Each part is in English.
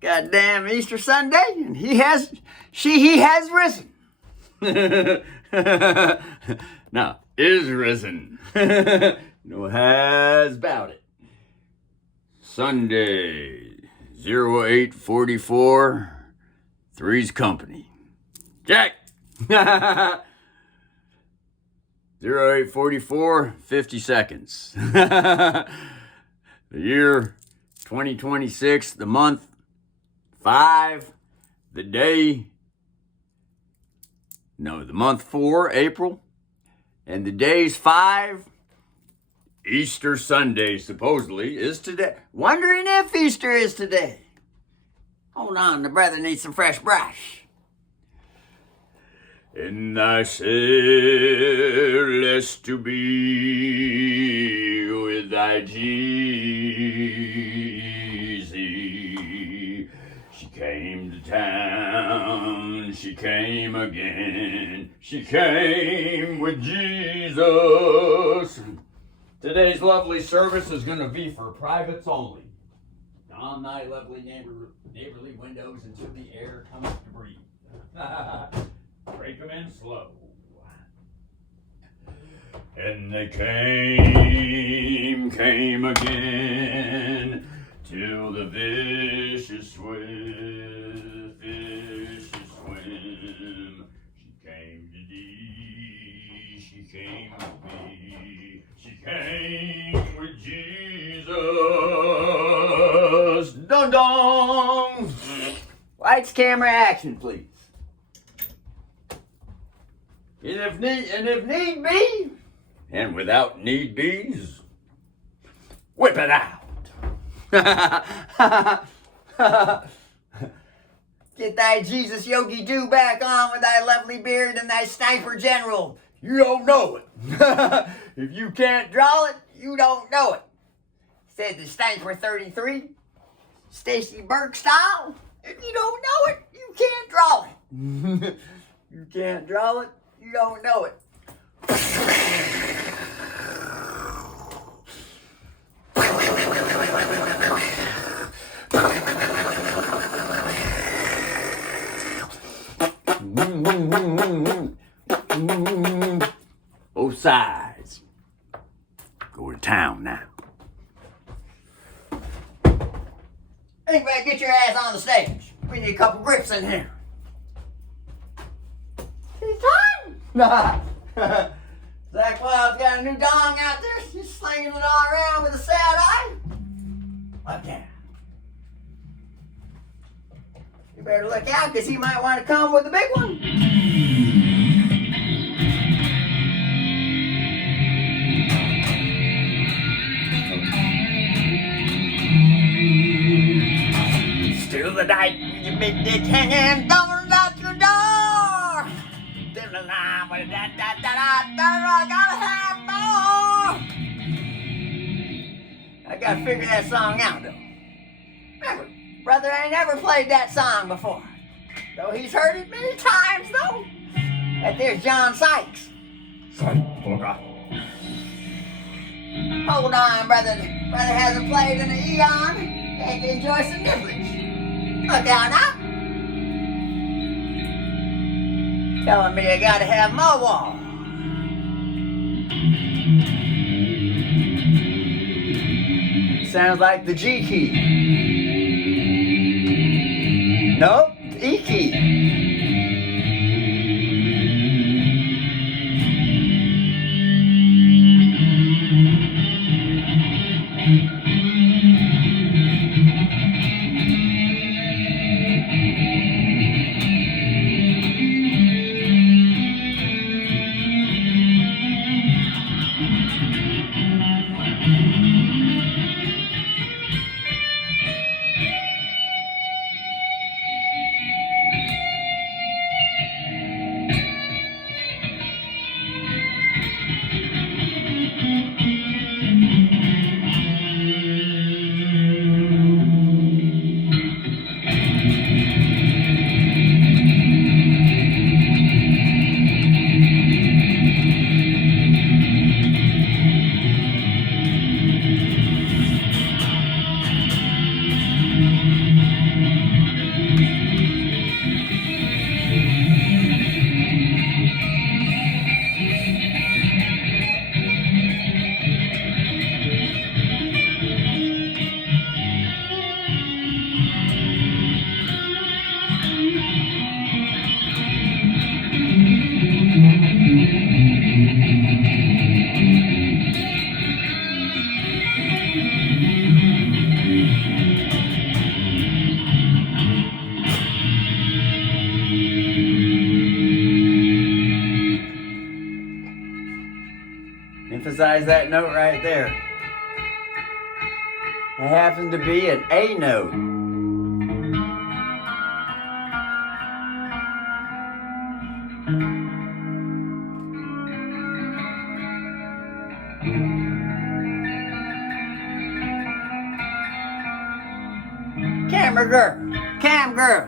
goddamn Easter Sunday, and he has risen. No, is risen. No, has about it. Sunday, 0844, Three's Company. Jack! 0844, 50 seconds. The year 2026, the month 5, the day, no, the month 4, April, and the day's 5. Easter Sunday, supposedly, is today. Wondering if Easter is today. Hold on, the brother needs some fresh brush. And I said, less to be with thy Jeezy. She came to town, she came again, she came with Jesus. Today's lovely service is going to be for privates only. Don thy lovely neighborly windows into the air cometh to breathe. Break them in slow. And they came again, till the vicious swim. She came to thee, she came with me, she came with Jesus. Dun dun! Lights, camera, action, please. And if need be, and without need be's, whip it out. Get thy Jesus Yogi Do back on with thy lovely beard and thy sniper general. You don't know it. If you can't draw it, you don't know it. Said the sniper 33, Stacy Burke style. If you don't know it, you can't draw it. You can't draw it. You don't know it. Both sides. Go to town now. Anybody get your ass on the stage. We need a couple grips in here. It's time! Zach Wild's got a new dong out there. She's slinging it all around with a sad eye. Again. You better look out, because he might want to come with a big one. Still the night, you big dick hanging, don't out your door. Still alive, I gotta have more. I gotta figure that song out, though. Remember, brother ain't never played that song before. Though he's heard it many times, though. That there's John Sykes. Hold on, brother. Brother hasn't played in an eon. Can't enjoy some difference. Look out now. Telling me I gotta have more wall. Sounds like the G key. Nope, E key. emphasize that note right there. It happens to be an A note. Camera girl, cam girl,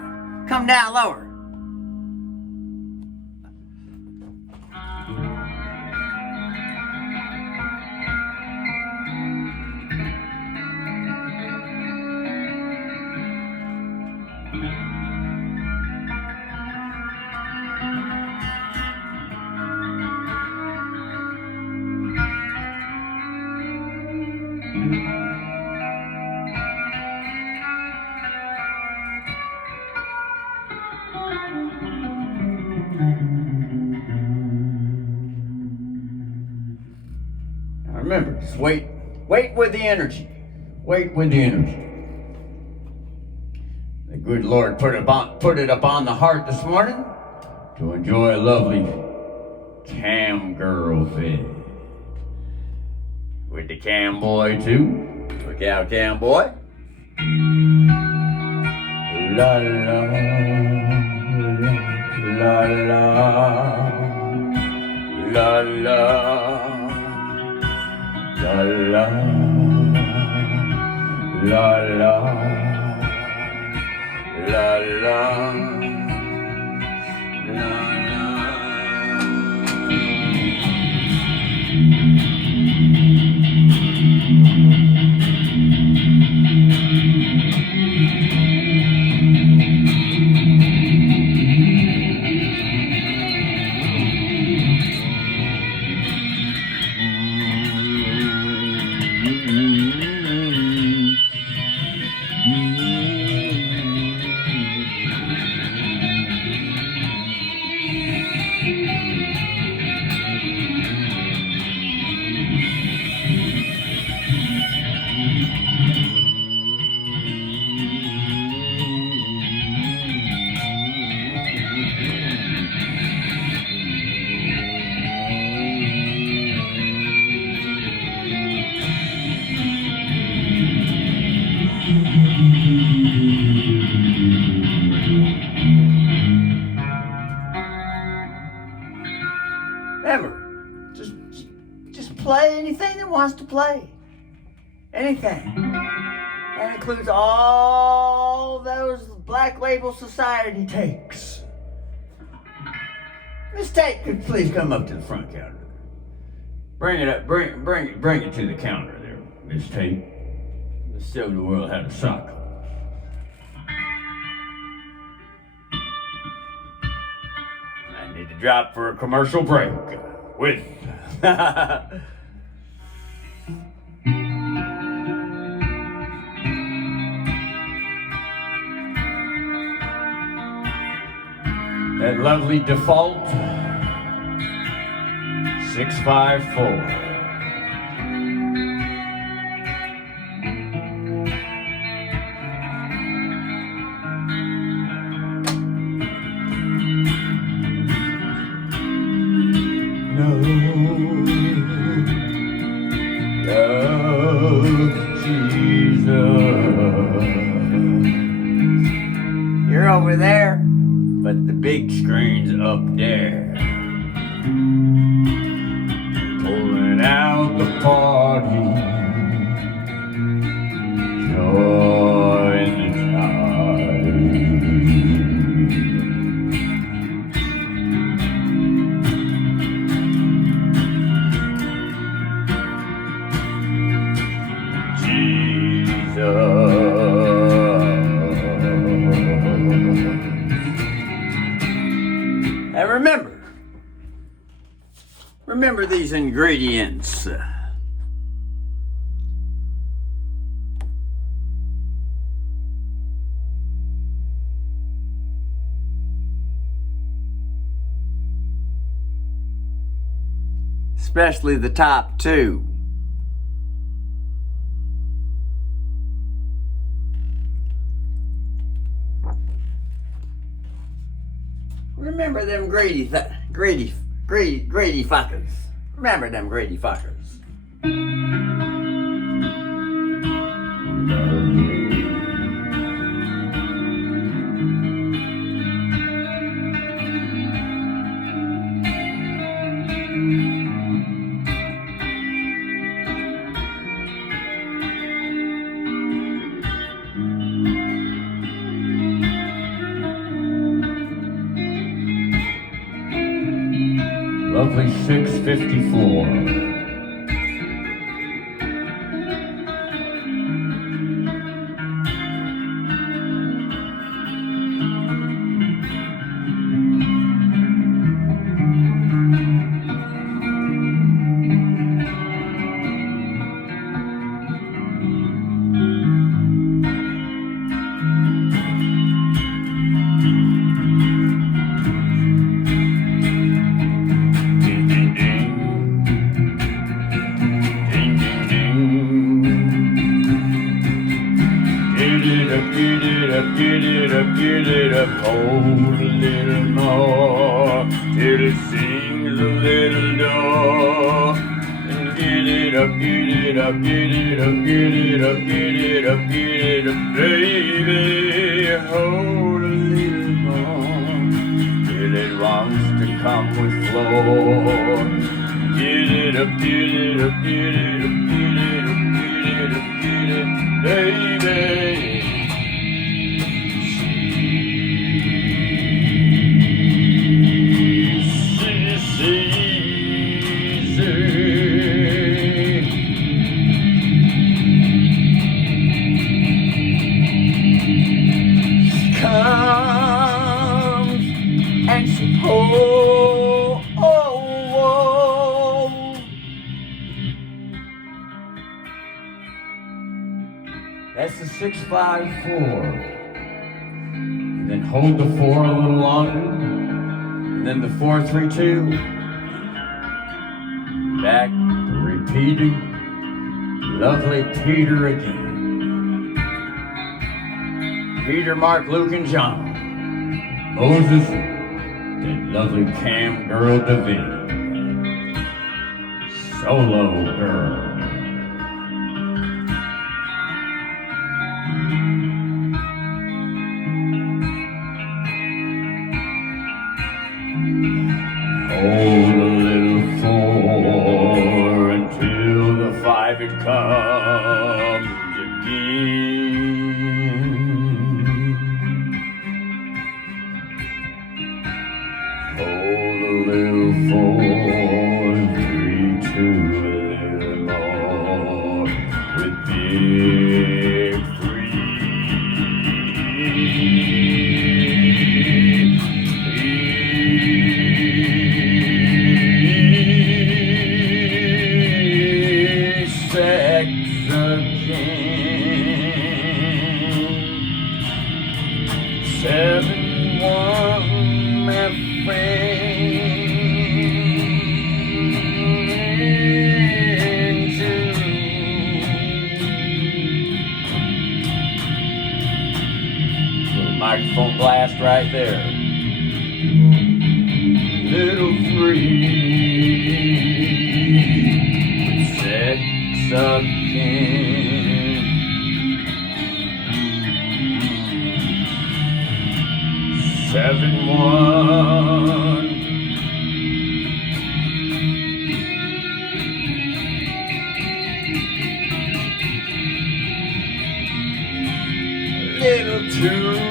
come down lower. Remember, just wait with the energy. Wait with the energy. The good Lord put it upon the heart this morning to enjoy a lovely cam girl bed. With the cam boy too. Look out, cam boy. La la la la la la. La la la la la la. Remember, just play anything that wants to play. Anything. That includes all those Black Label Society takes. Miss Tate, could please come up to the front counter. Bring it up, bring it to the counter there, Miss Tate. Let's show the world how to sock. I need to drop for a commercial break with that lovely default 654. You're over there, but the big screen's up there. Pulling out the party. Joy in the tide. And remember these ingredients. Especially the top two. Remember them greedy fuckers. Remember them greedy fuckers. Lovely 654. Get it up, hold a little more, till it sings a little door. And get it up, get it up, get it up, get it up, get it up, get it up, baby. Hold a little more, till it wants to come with floor. Get it up, get it up, get it up, get it up, get it up, get it up, baby. Comes and she That's the 654. And then hold the 4 a little longer. And then the 432. Back to repeating. Lovely Peter again. Peter, Mark, Luke, and John. Moses, and lovely Cam Girl David. Solo Girl. Hold a little 4 until the 5 it comes again. Hold a little 4, 3, 2, a little more with big 3. Sex again. 7-1, my friend. Little microphone blast right there. Little 3. Sex again. 7-1. Little 2.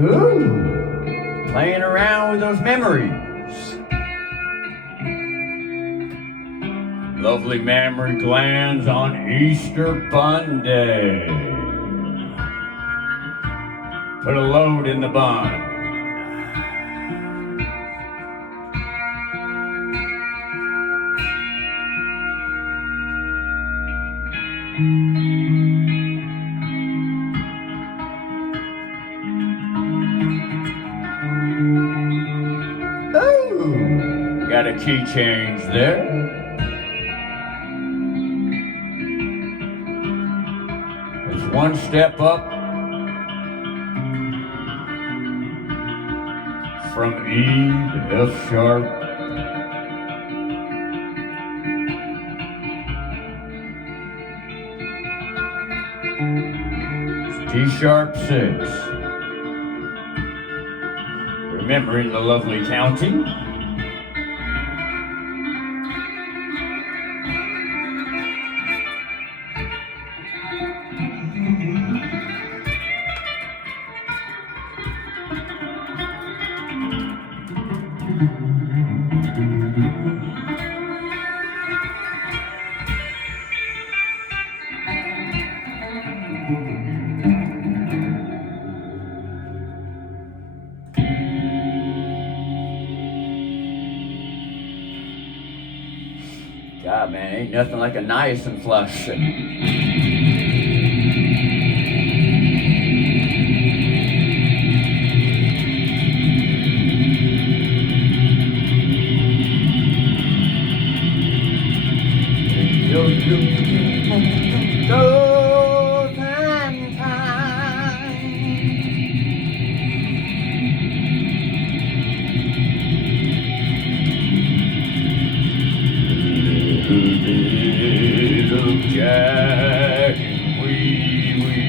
Ooh, playing around with those memories. Lovely mammary glands on Easter Bunday. Put a load in the bun. Ooh, got a key change there. It's one step up from E to F sharp. It's D sharp 6. Remembering the lovely counting. God, man, ain't nothing like a niacin flush. Go time, time. Little Jack and wee wee.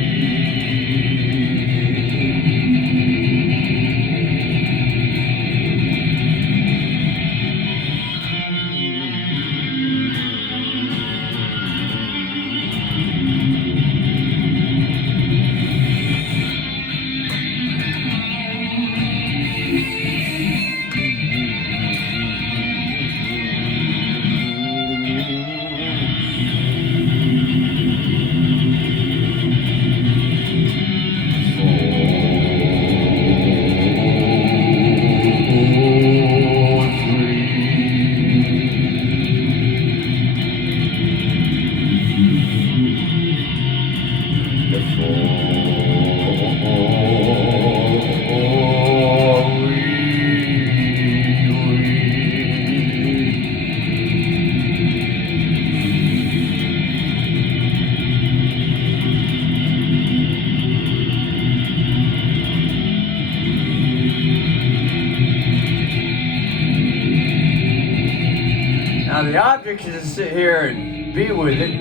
Now the object is to sit here and be with it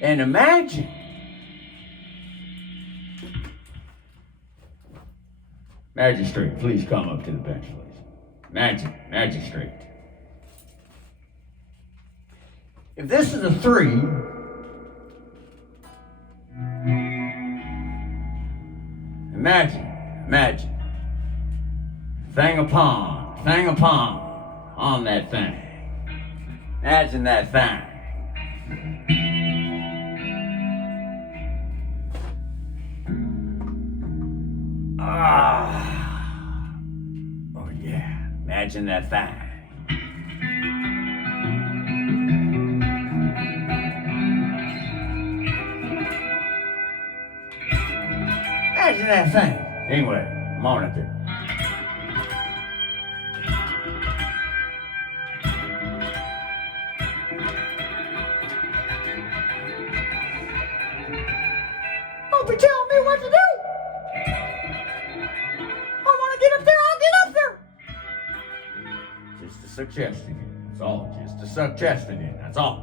and imagine. Magistrate, please come up to the bench, please. Magistrate. If this is a 3, imagine. Thing upon on that thing. Imagine that thing. Oh yeah, imagine that thing. Imagine that thing. Anyway, come on up there. Don't be telling me what to do. I want to get up there, I'll get up there. Just a suggestion. That's all. Just a suggestion. That's all.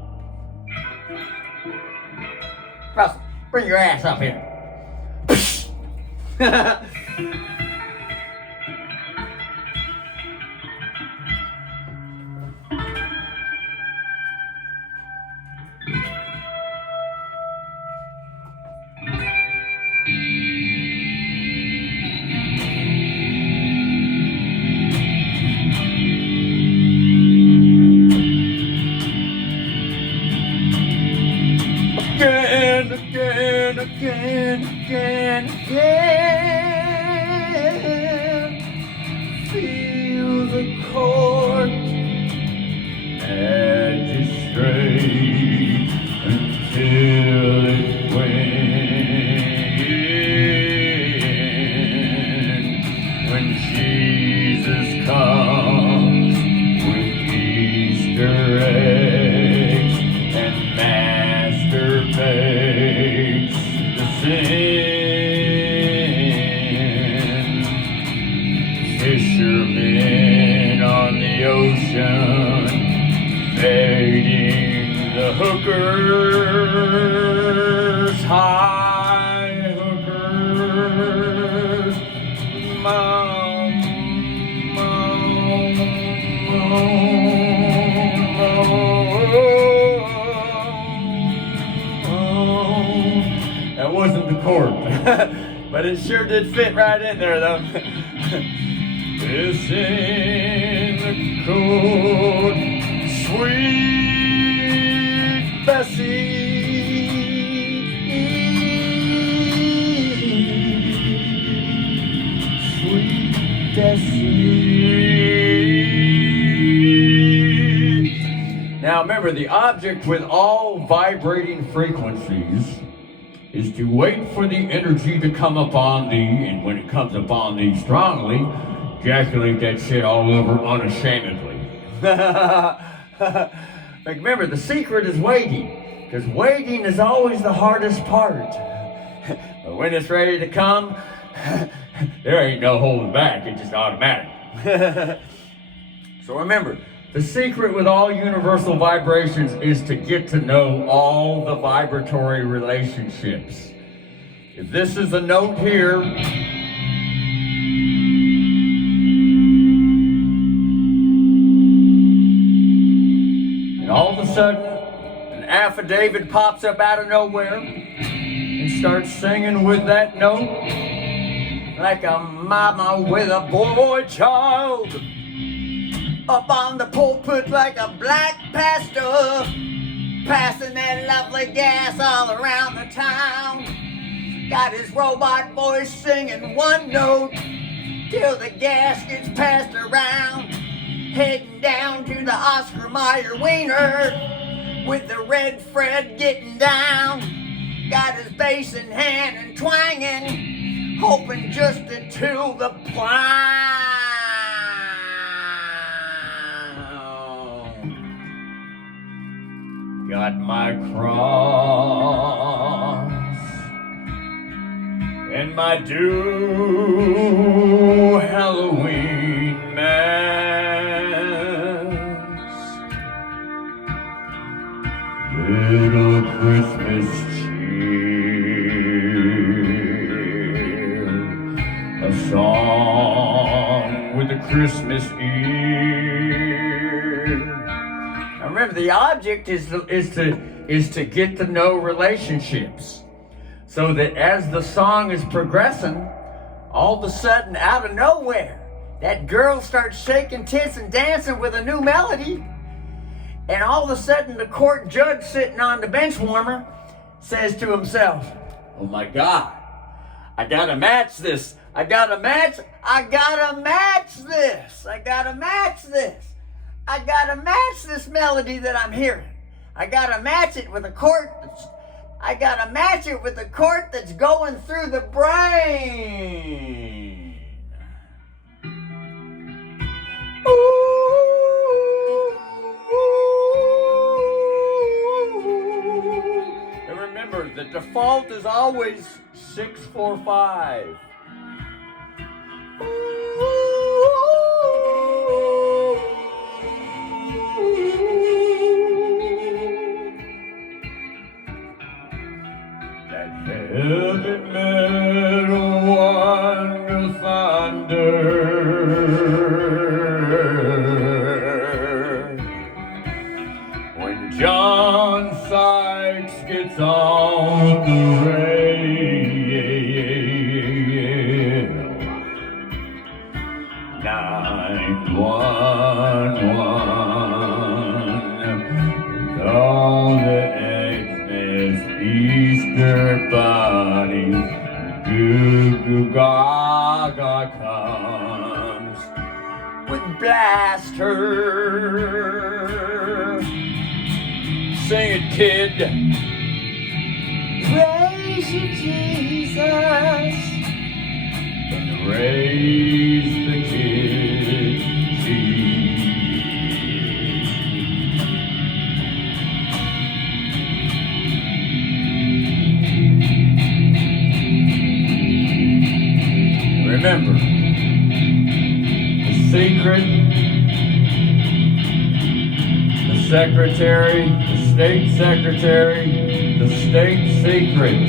Russell, bring your ass up here. court. Magistrate until it wins. When Jesus comes with Easter eggs and masturbates the sin. Fishermen on the ocean, fading the hookers, high hookers, mom, mom, mom. That wasn't the chord, but it sure did fit right in there though. This in the cold, sweet Bessie. Sweet Bessie. Now remember, the object with all vibrating frequencies is to wait for the energy to come upon thee, and when it comes upon thee strongly, ejaculate that shit all over unashamedly. Like remember, the secret is waiting, because waiting is always the hardest part. But when it's ready to come, there ain't no holding back, it's just automatic. So remember, the secret with all universal vibrations is to get to know all the vibratory relationships. If this is a note here, and all of a sudden, an affidavit pops up out of nowhere and starts singing with that note like a mama with a boy child. Up on the pulpit like a black pastor, passing that lovely gas all around the town. Got his robot voice singing one note till the gas gets passed around. Heading down to the Oscar Mayer Wiener with the red Fred getting down. Got his bass in hand and twanging, hoping just to till the plow. Got my cross and my due Halloween mask. Little Christmas cheer, a song with a Christmas ear. Now remember, the object is to get to know relationships, so that as the song is progressing, all of a sudden, out of nowhere, that girl starts shaking tits and dancing with a new melody, and all of a sudden, the court judge sitting on the bench warmer says to himself, "Oh my God, I gotta match this. I gotta match this. I gotta match this melody that I'm hearing. I gotta match it with a chord that's going through the brain." And remember, the default is always 6-4-5. That heavy metal one will thunder when John Sykes gets on the rail. 911 with all the Xmas Easter bunnies, Goo Goo Gaga comes with blast her. Sing it, kid. Praise you, Jesus. And raise the kid. Remember, the secret, the secretary, the state secretary, the state secret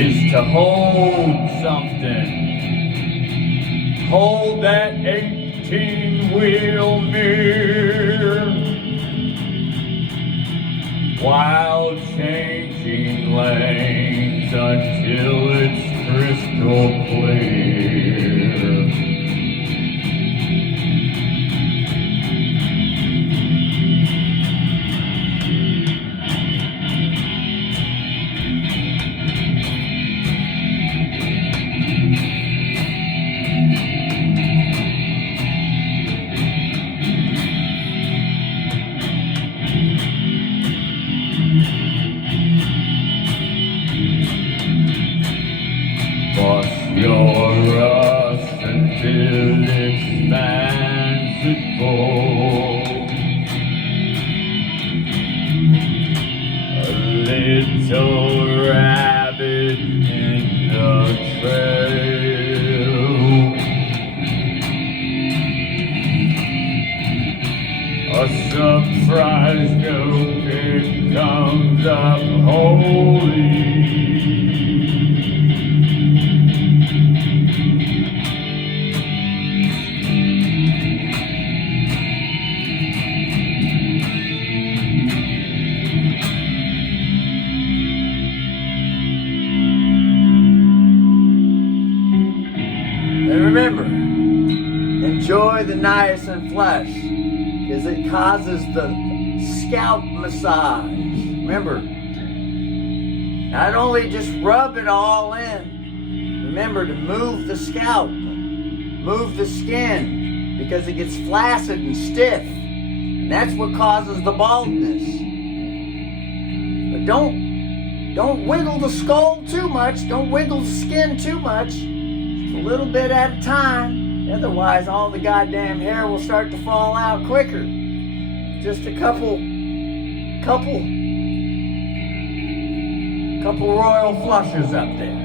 is to hold something. Hold that 18-wheel mirror while changing lanes until it's crystal clear. Bust your rust until it spans it full. A little rabbit in the trail. A surprise joke, it comes up holy. And remember, enjoy the niacin flesh, because it causes the scalp massage. Remember, not only just rub it all in, remember to move the scalp, move the skin, because it gets flaccid and stiff. And that's what causes the baldness. But don't wiggle the skull too much, don't wiggle the skin too much. A little bit at a time, otherwise all the goddamn hair will start to fall out quicker. Just a couple royal flushes up there.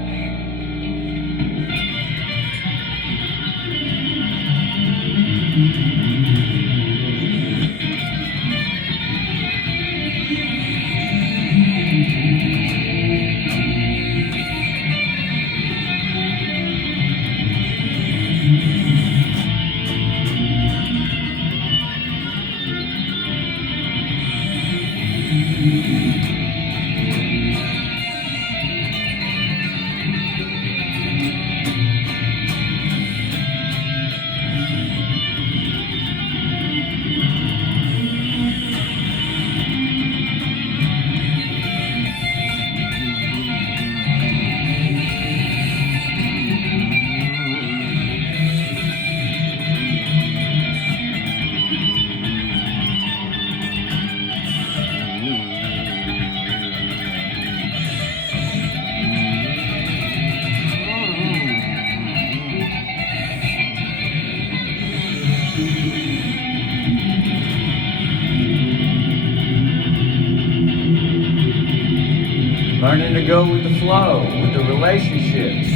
Learning to go with the flow, with the relationships.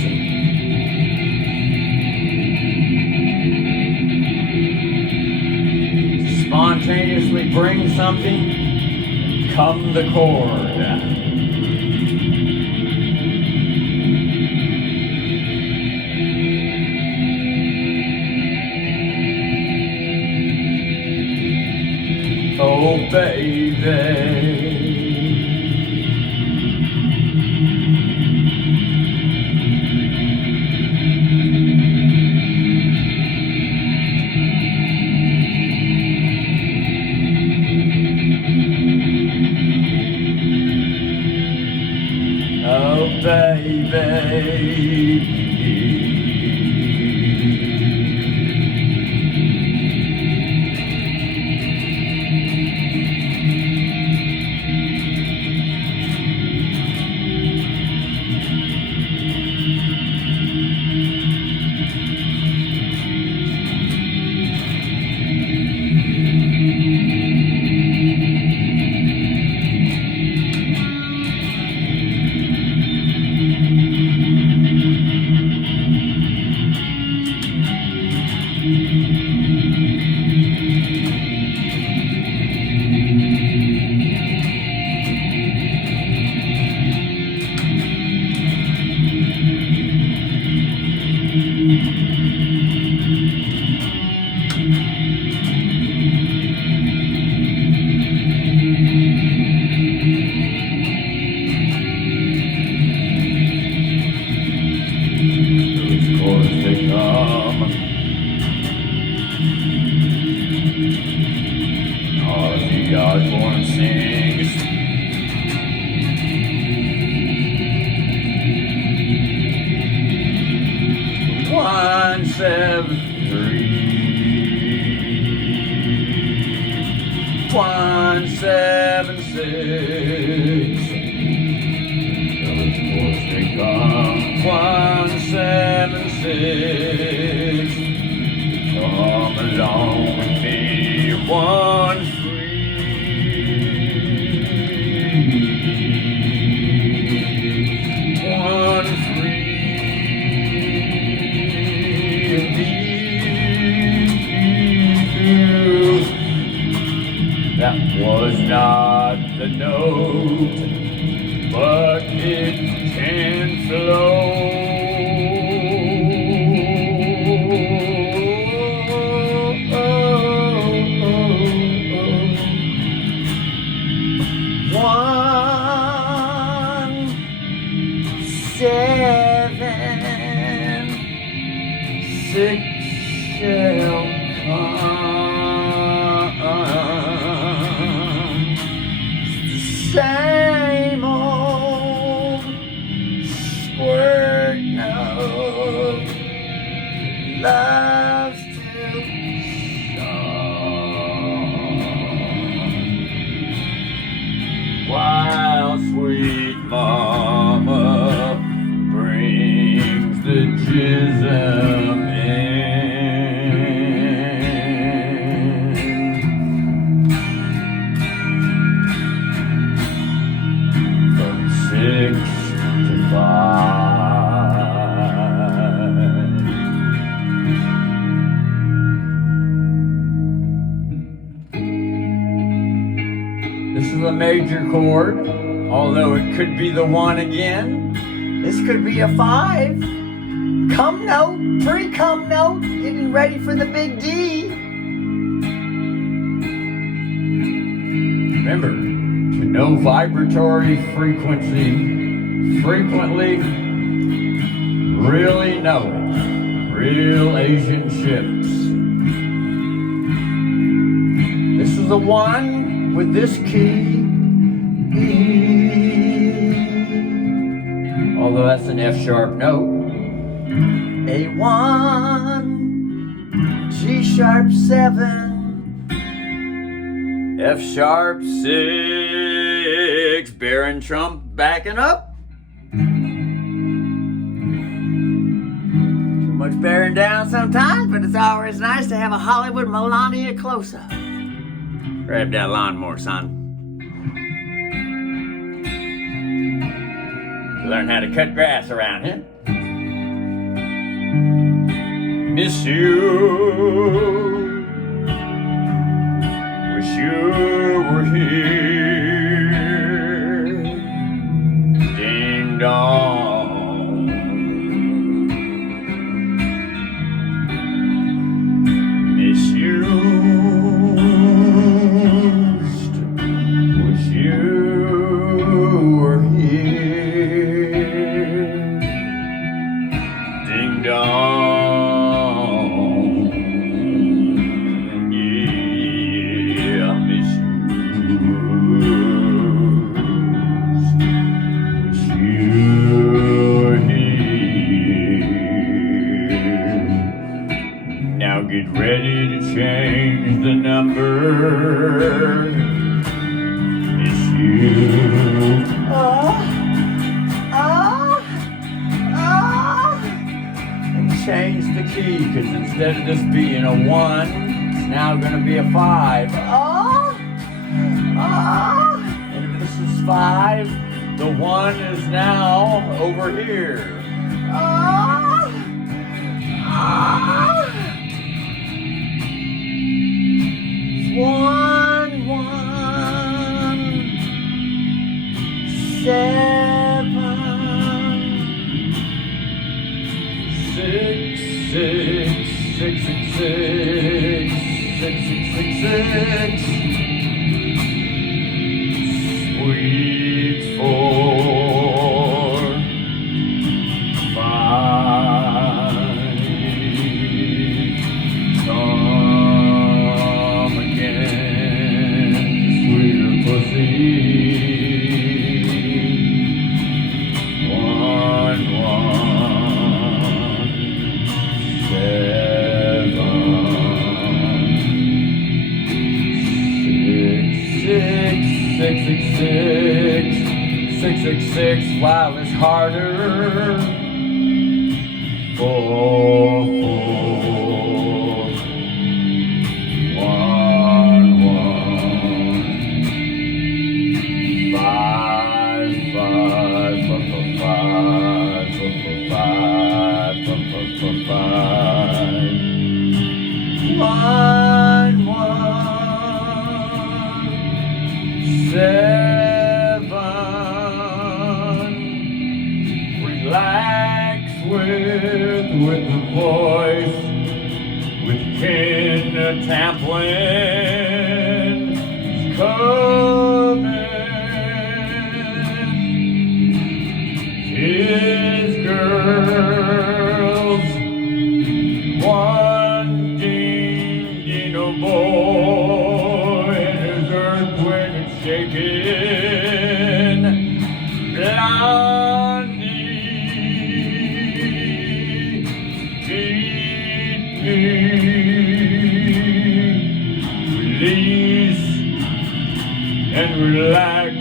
Spontaneously bring something, come the chord. Oh baby, oh baby. 173 176. 176. Come along with me. 1 That was not the note, but it can flow. One, 7, 6 shall come. Same old squirt note loves to shine while sweet mama brings the Jizzette in. 6 to 5. This is a major chord, although it could be the 1 again. This could be a 5. Come note, pre-come note, getting ready for the big D. Remember, to know vibratory frequency frequently, really know it. Real Asian ships. This is the 1 with this key, E. Although that's an F sharp note. A 1, G sharp 7, F sharp 6, Baron Trump backing up. Too much bearing down sometimes, but it's always nice to have a Hollywood Melania close-up. Grab that lawnmower, son. Learn how to cut grass around here. Miss you. Wish you were here. Ding dong. Miss you. Wish you were here. Ding dong. Now get ready to change the number. It's you. And change the key, because instead of this being a 1, it's now going to be a 5. And if this is 5, the 1 is now over here. 1 1 7 6 6 6 6 6 6 6 Sweet 4 5. Come again, sweeter pussy. 1 1 7 6 while it's harder. 4, 4, 1, 1, 5, 5, 5, 5, 5, 1, 1, 7. Relax with the voice, with Ken Tamplin. He's coming. His girls, one Dino boy, and his earthquake and shaking. Blondie, keep me. Release and relax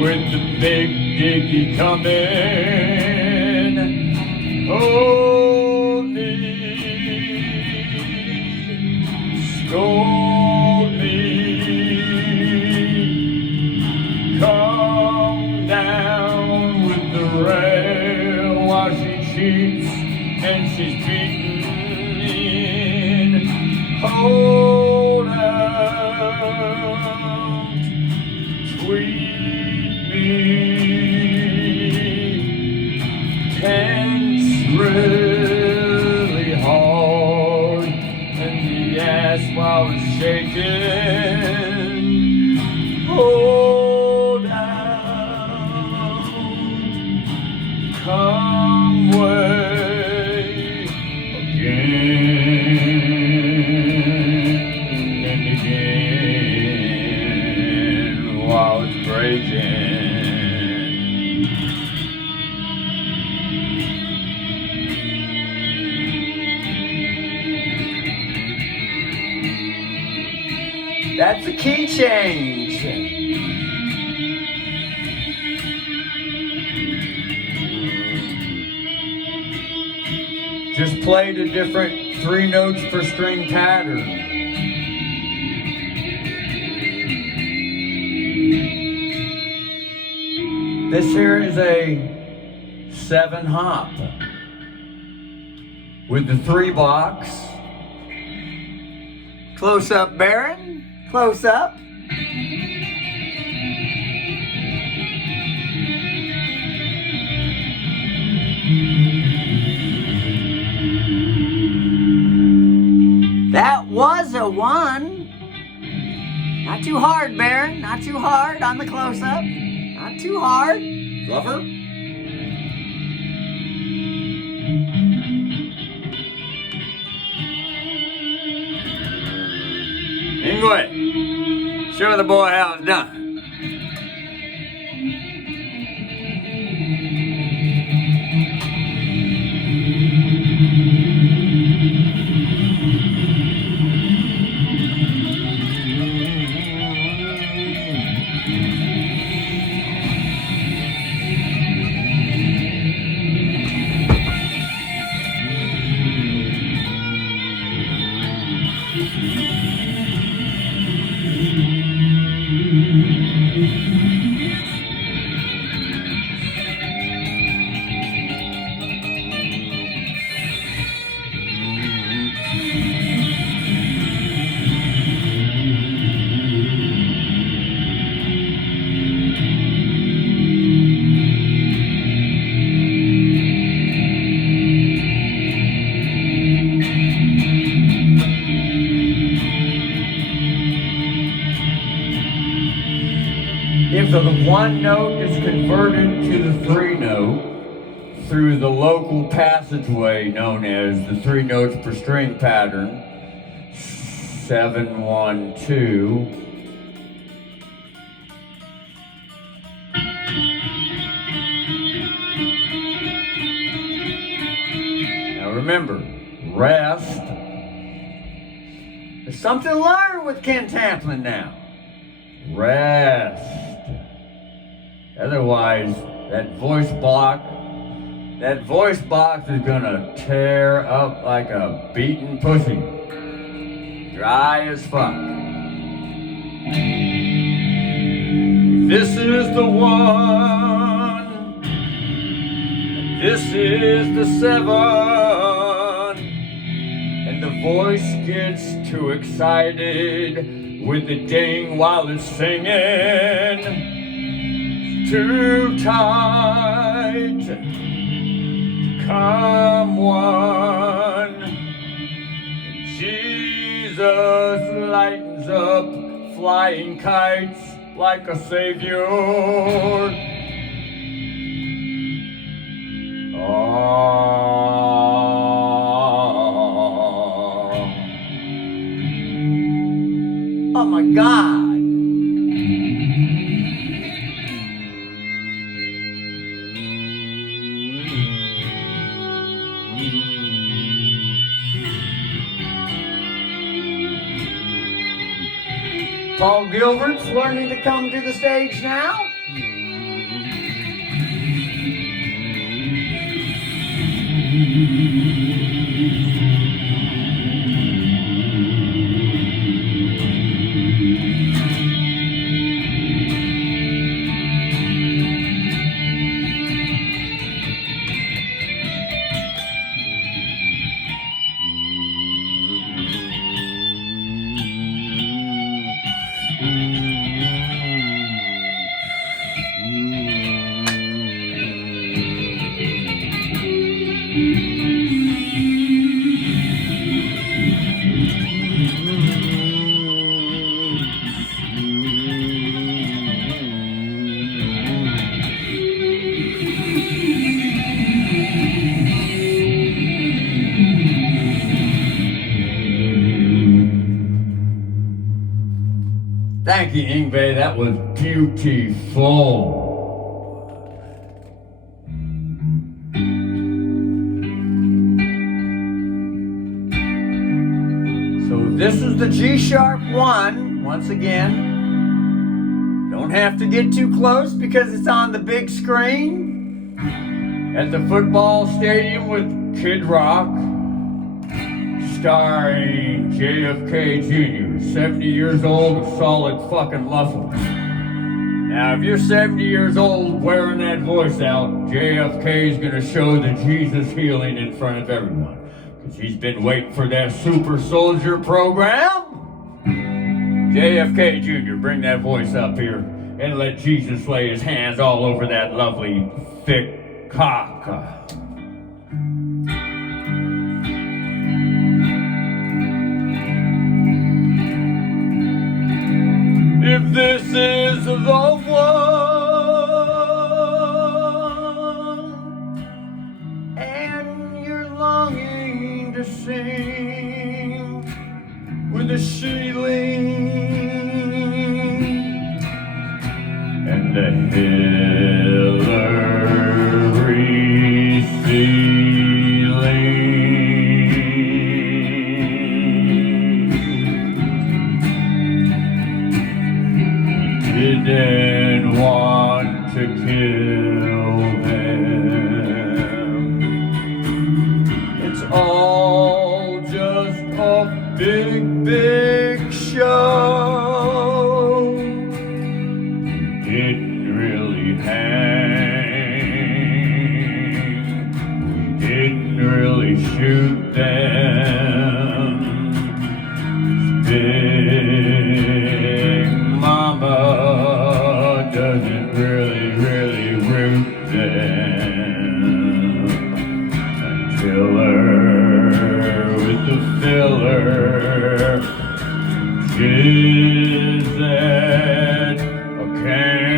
with the big dicky coming. Hold me, scold me, calm down with the rail while she cheats and she's beaten. Hold out, tweet me, tense really hard, and the ass while it's shaking. Hold out, come way again and again while it's breaking. That's a key change. Just played a different 3 notes per string pattern. This here is a 7 hop with the 3 box. Close up, Baron. Close up. That was a 1. Not too hard, Baron. Not too hard on the close-up. Not too hard. Lover? Anyway, show the boy how it's done. If the 1 note is converted to the 3 note through the local passageway known as the 3 notes per string pattern, 7, 1, 2, now remember, rest. There's something to learn with Ken Tamplin now. Rest. Otherwise, that voice box is gonna tear up like a beaten pussy. Dry as fuck. This is the one. This is the 7. And the voice gets too excited with the ding while it's singing. It's too tight. Come one. Jesus lightens up flying kites like a savior. Oh my God. Paul Gilbert's learning to come to the stage now. Thank you, Ingve. That was beautiful. So this is the G-sharp 1, once again. Don't have to get too close because it's on the big screen at the football stadium with Kid Rock, starring JFK Jr., 70 years old with solid fucking muscle. Now, if you're 70 years old wearing that voice out, JFK is gonna show the Jesus healing in front of everyone. Because he's been waiting for that super soldier program. JFK Jr., bring that voice up here and let Jesus lay his hands all over that lovely, thick cock. If this is the one, And you're longing to sing with the shilling and the Hillary ceiling, didn't want to kill them. It's all just a big, big show. Didn't really hang. We didn't really shoot them. Big Mama doesn't really root them. Until her with the filler, Jizzette came.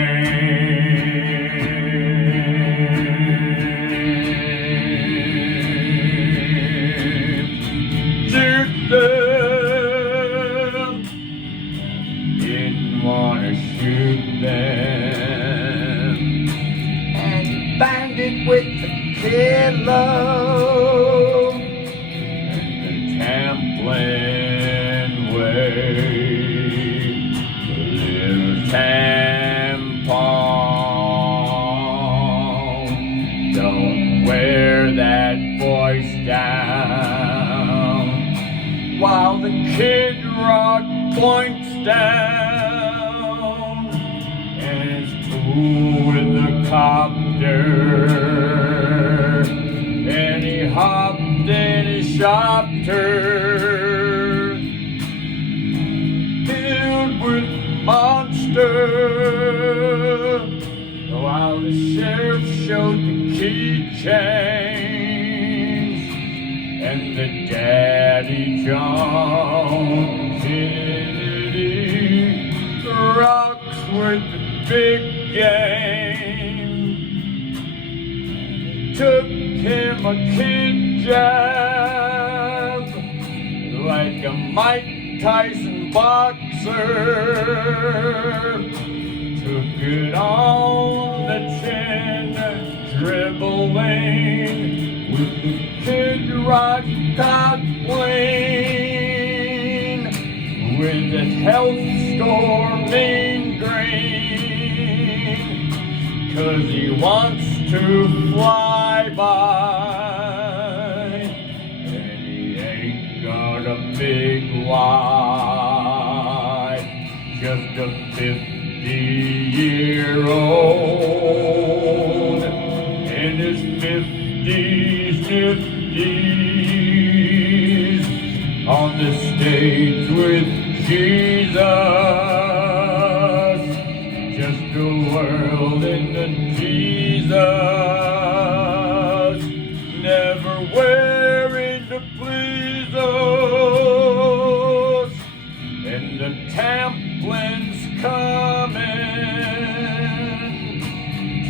Didn't want to shoot them. and banged it with the pillow. The Tamplin way, the little tampon. wear that voice down, while the Kid Rock points down and is cool with the copter, and he hopped and he shopped her, filled with monsters, while the sheriff showed the keychains and the Daddy John Kennedy rocks with the big game. Took him a kid jab like a Mike Tyson boxer. Took it on the chin, dribbling with the Kid Rock cock lean, with the health store mean green, 'cause he wants to fly by, and he ain't got a big wife, just a 50-year-old in his 50s nifties on the stage with Jesus, just a world in the Jesus, never wearing to please us, and the Templin's coming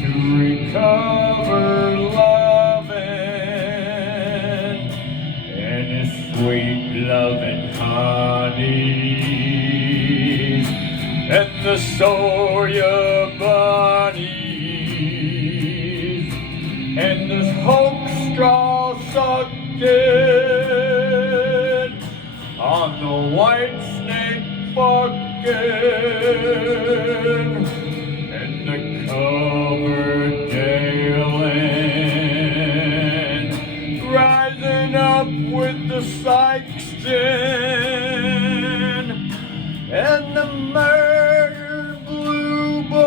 to recover loving and his sweet loving honeys, and the Sawyer bunnies, and this hoax straw sucking on the white snake fucking, and the Coverdale rising up with the Sykes gin, and the murdered blue boy,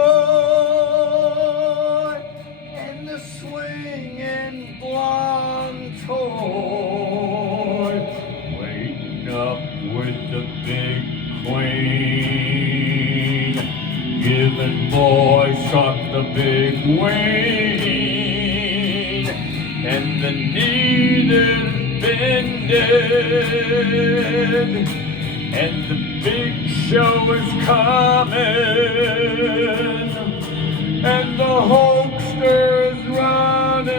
and the swinging blonde toy, waiting up with the big queen, giving boys suck the big ween, and the needle bended, and the big show is coming, and the hoaxers running,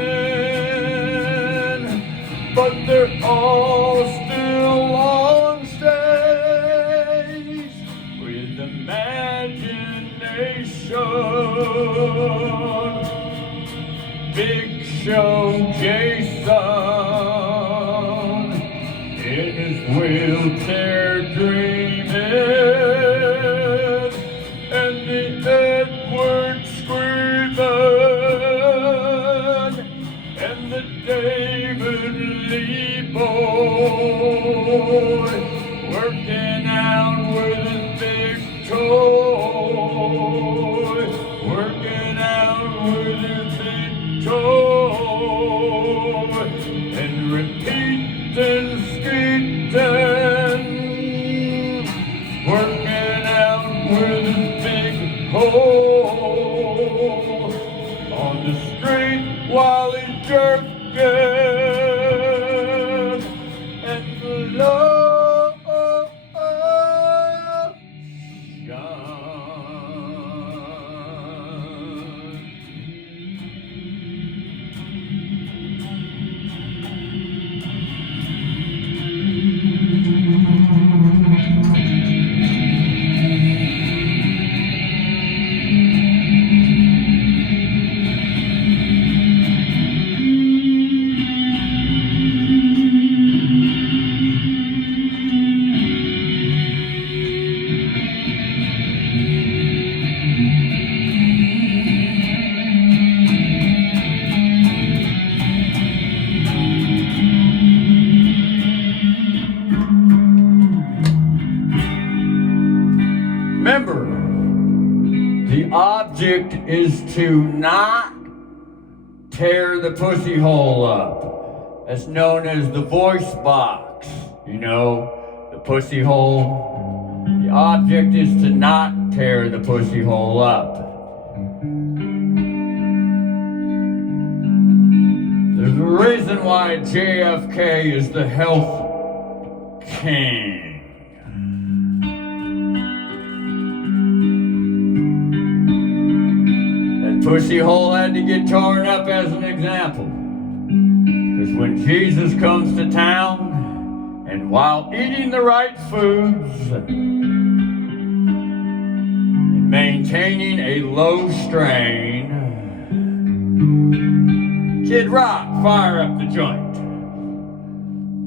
but they're all still on stage with imagination. Big Show Jason in his wheelchair dreaming, and the Edward screaming, and the David Lee boy working out with his big toy, working out with his big toy, and repeating skeeting, working out with his big hole on the street while he jerking, and the love object is to not tear the pussy hole up. That's known as the voice box. You know, the pussy hole. The object is to not tear the pussy hole up. There's a reason why JFK is the health king. Pussy hole had to get torn up as an example. Because when Jesus comes to town, and while eating the right foods, and maintaining a low strain, Kid Rock, fire up the joint.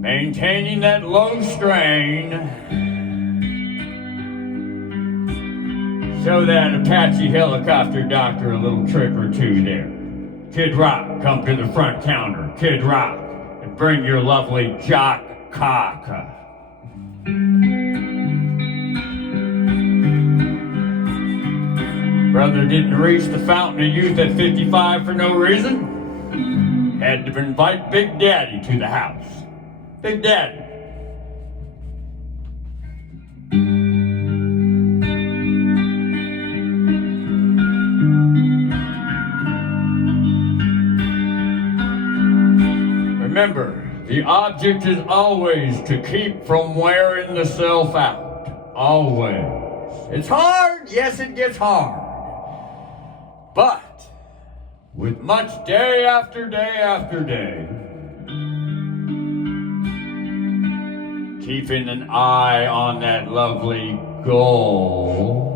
Maintaining that low strain, show that Apache helicopter doctor a little trick or two there. Kid Rock, come to the front counter. Kid Rock, and bring your lovely jock cock. Brother didn't reach the fountain of youth at 55 for no reason. Had to invite Big Daddy to the house. Big Daddy. Remember, the object is always to keep from wearing the self out. Always. It's hard, yes, it gets hard. But, with much day after day after day, keeping an eye on that lovely goal,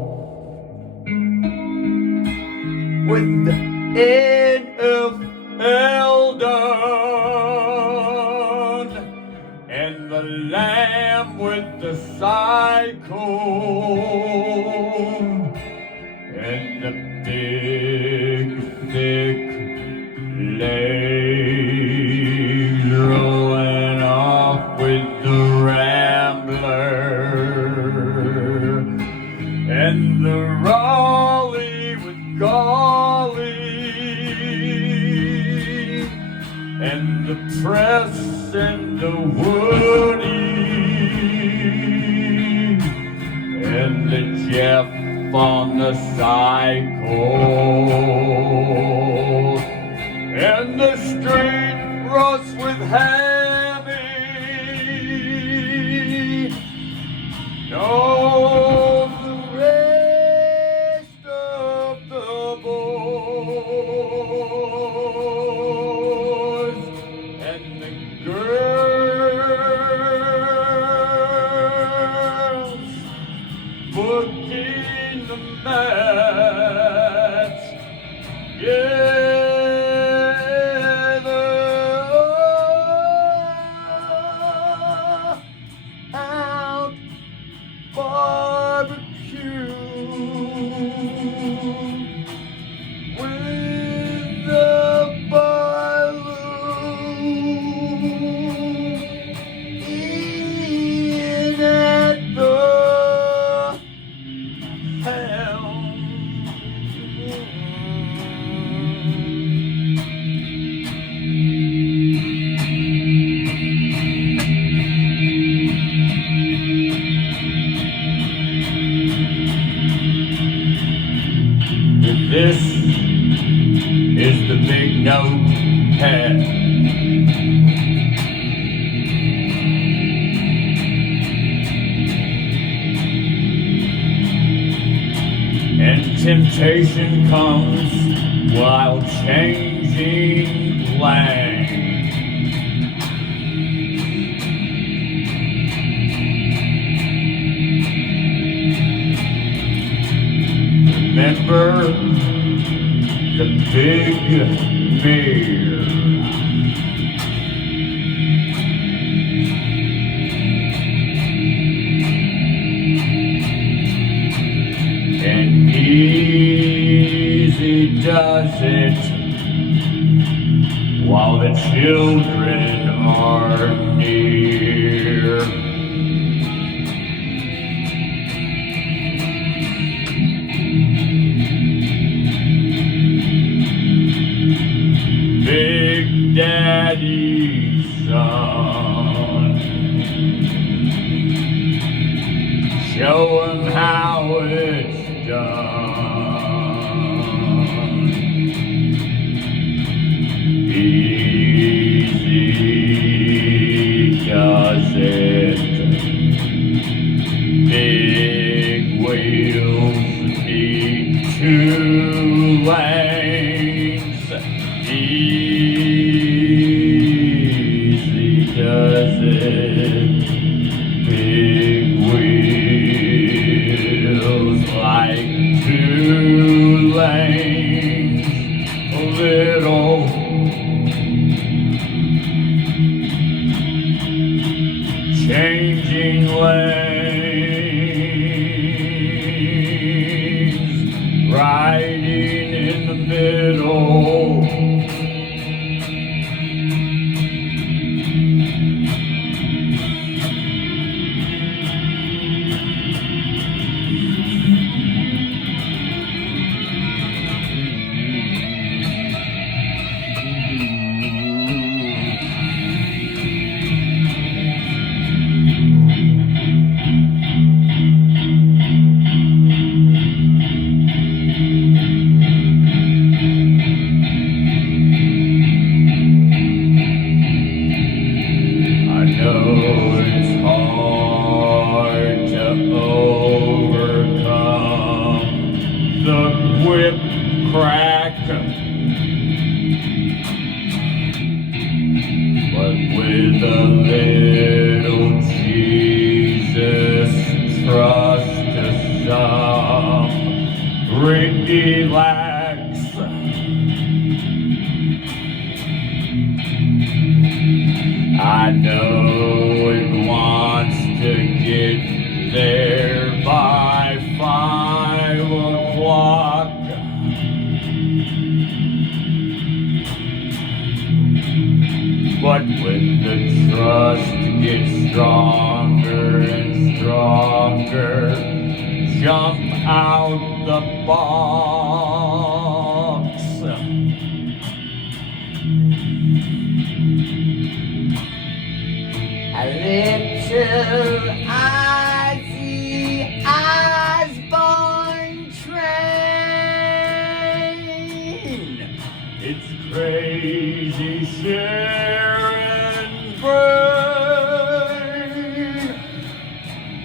with the NFL done, and the lamb with the cycle, and the big, thick legs rolling off with the rambler, and the Raleigh with golly, and the press and the Woody, and the Jeff on the cycle, and the straight Russ with Hammy. No, the rest of the boys and the girls booking the match. Out barbecue with the balloon in at the helm. This is the big notepad. And temptation comes while changing lanes. Remember the big mirror. And easy does it while the children are near. mighty sun. Show 'em how it's done. Easy does it. Big wheels need 2 lanes. Easy does it. Big wheels like 2 lanes. A little changing lanes, riding in the middle. I know it's hard to overcome the whip crack, but with a little Jesus trust to some relax. I know it wants to get there by 5 o'clock. But when the trust gets stronger and stronger, jump out the box. A little Ozzy Osbourne train. It's crazy Sharon brain.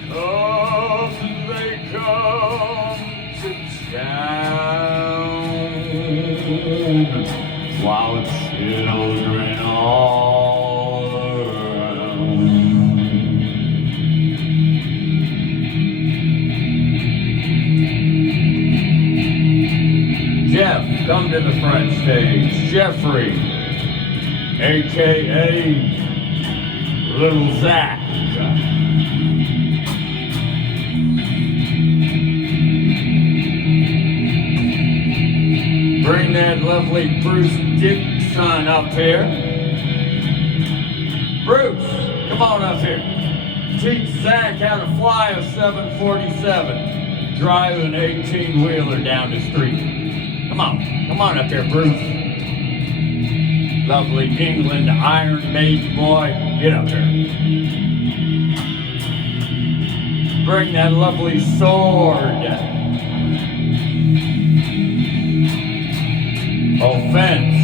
Come, they come to town. While children all around. Jeff, come to the front stage. Jeffrey, a.k.a. Little Zach. Bring that lovely Bruce Dixon up here. Bruce, come on up here. Teach Zach how to fly a 747. Drive an 18-wheeler down the street. Come on up here, Bruce. Lovely England Iron Maiden boy, get up here. Bring that lovely sword. Offense.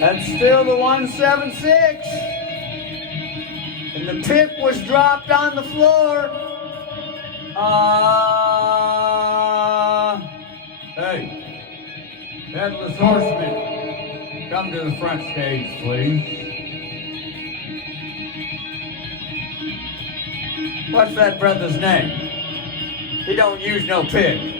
That's still the 176. And the pick was dropped on the floor. Hey, Headless Horseman, come to the front stage, please. What's that brother's name? He don't use no pick.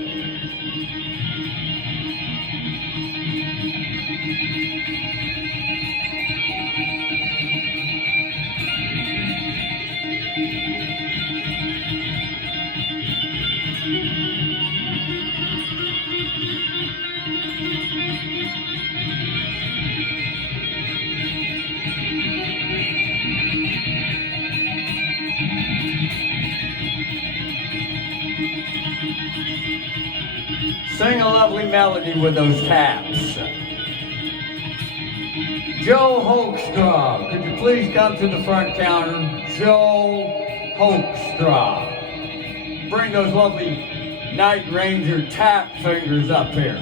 Sing a lovely melody with those taps. Joe Hoekstra, could you please come to the front counter? Joe Hoekstra. Bring those lovely Night Ranger tap fingers up here.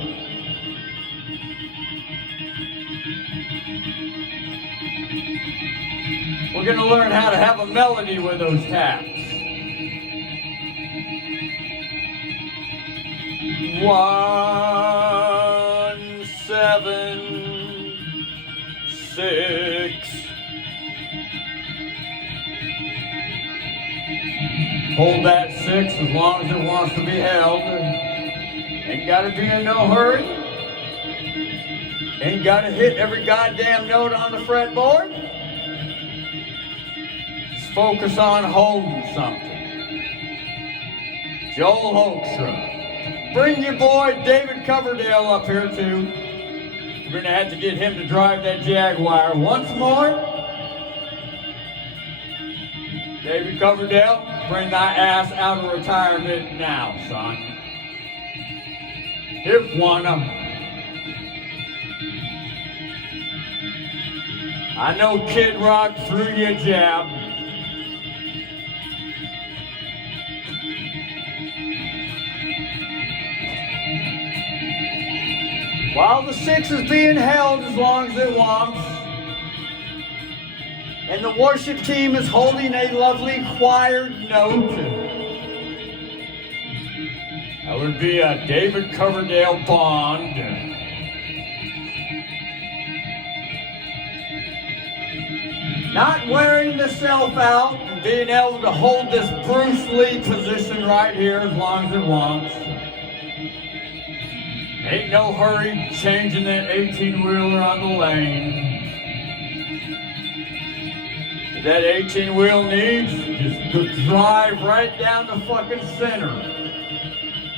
We're going to learn how to have a melody with those taps. 176. Hold that 6 as long as it wants to be held. Ain't gotta be in no hurry. Ain't gotta hit every goddamn note on the fretboard. Just focus on holding something. Joel Hoekstra. Bring your boy David Coverdale up here too. We're gonna have to get him to drive that Jaguar once more. David Coverdale, bring thy ass out of retirement now, son. If one of them. I know Kid Rock threw you a jab. While the 6 is being held as long as it wants, and the worship team is holding a lovely choired note, that would be a David Coverdale Bond. Not wearing the self out and being able to hold this Bruce Lee position right here as long as it wants. Ain't no hurry changing that 18-wheeler on the lane. If that 18-wheel needs, just drive right down the fucking center.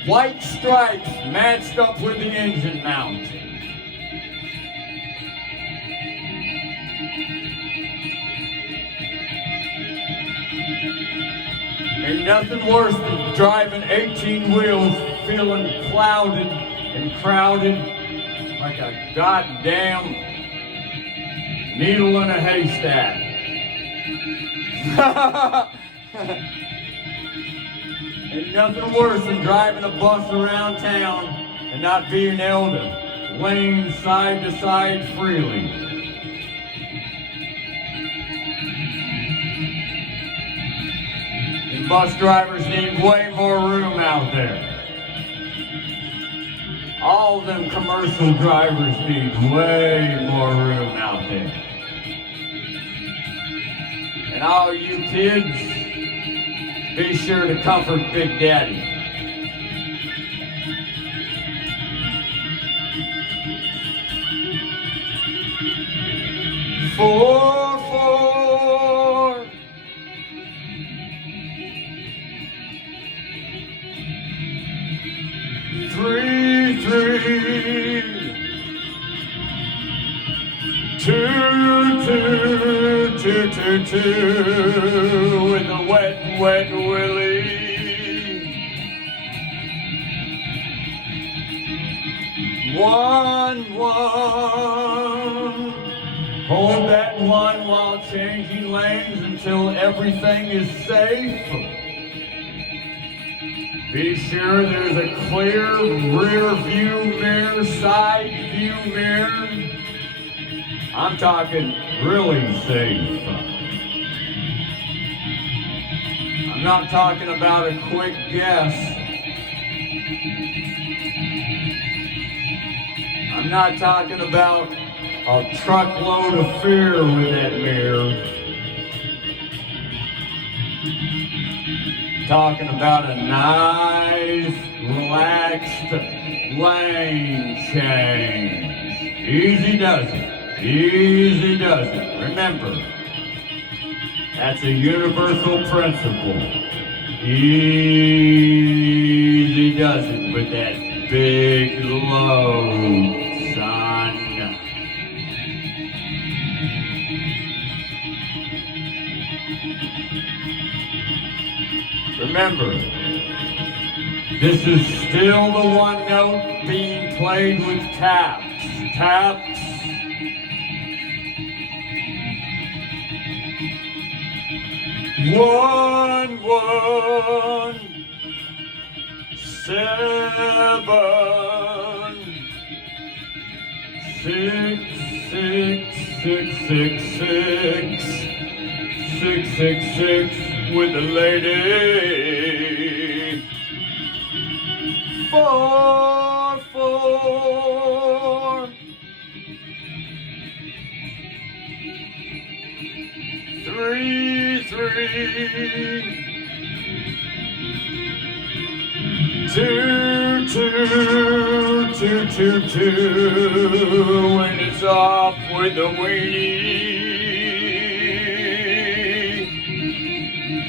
White stripes matched up with the engine mount. Ain't nothing worse than driving 18 wheels feeling clouded and crowded like a goddamn needle in a haystack. Ain't nothing worse than driving a bus around town and not being able to lane side to side freely. And bus drivers need way more room out there. All of them commercial drivers need way more room out there. And all you kids, be sure to comfort Big Daddy. Four, 3, 3, 2, 2, 2, 2, 2, with a wet, wet willie. 1, 1. Hold that 1 while changing lanes until everything is safe. Be sure there's a clear rear view mirror, side view mirror. I'm talking really safe. I'm not talking about a quick guess. I'm not talking about a truckload of fear with that mirror. Talking about a nice, relaxed lane change. Easy does it. Easy does it. Remember, that's a universal principle. Easy does it with that big load, son. Remember, this is still the one note being played with taps. Taps. One, 7, 6, 666 with the lady. 4, 3, 2, 2, when it's off with the weenie.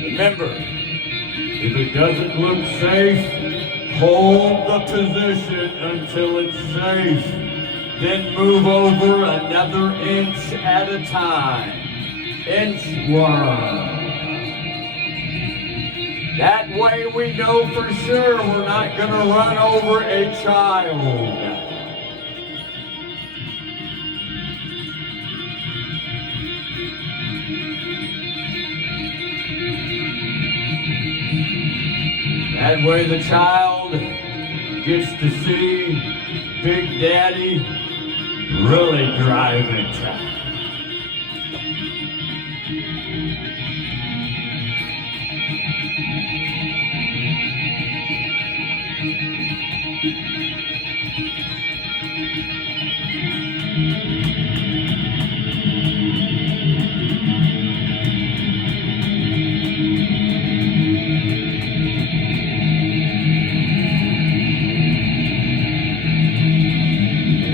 Remember, if it doesn't look safe, hold the position until it's safe. Then move over another inch at a time. Inchworm. That way we know for sure we're not going to run over a child. That way the child gets to see Big Daddy really drive it.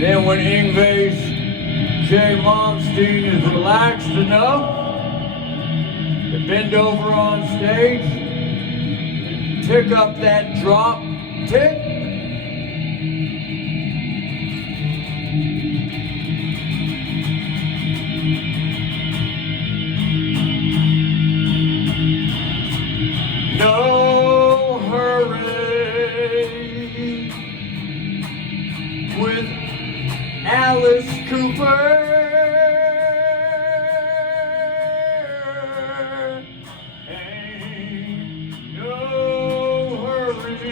Then when Ingves J. Momstein is relaxed enough to bend over on stage, tick up that drop tick. No hurry with Alice Cooper. Ain't no hurry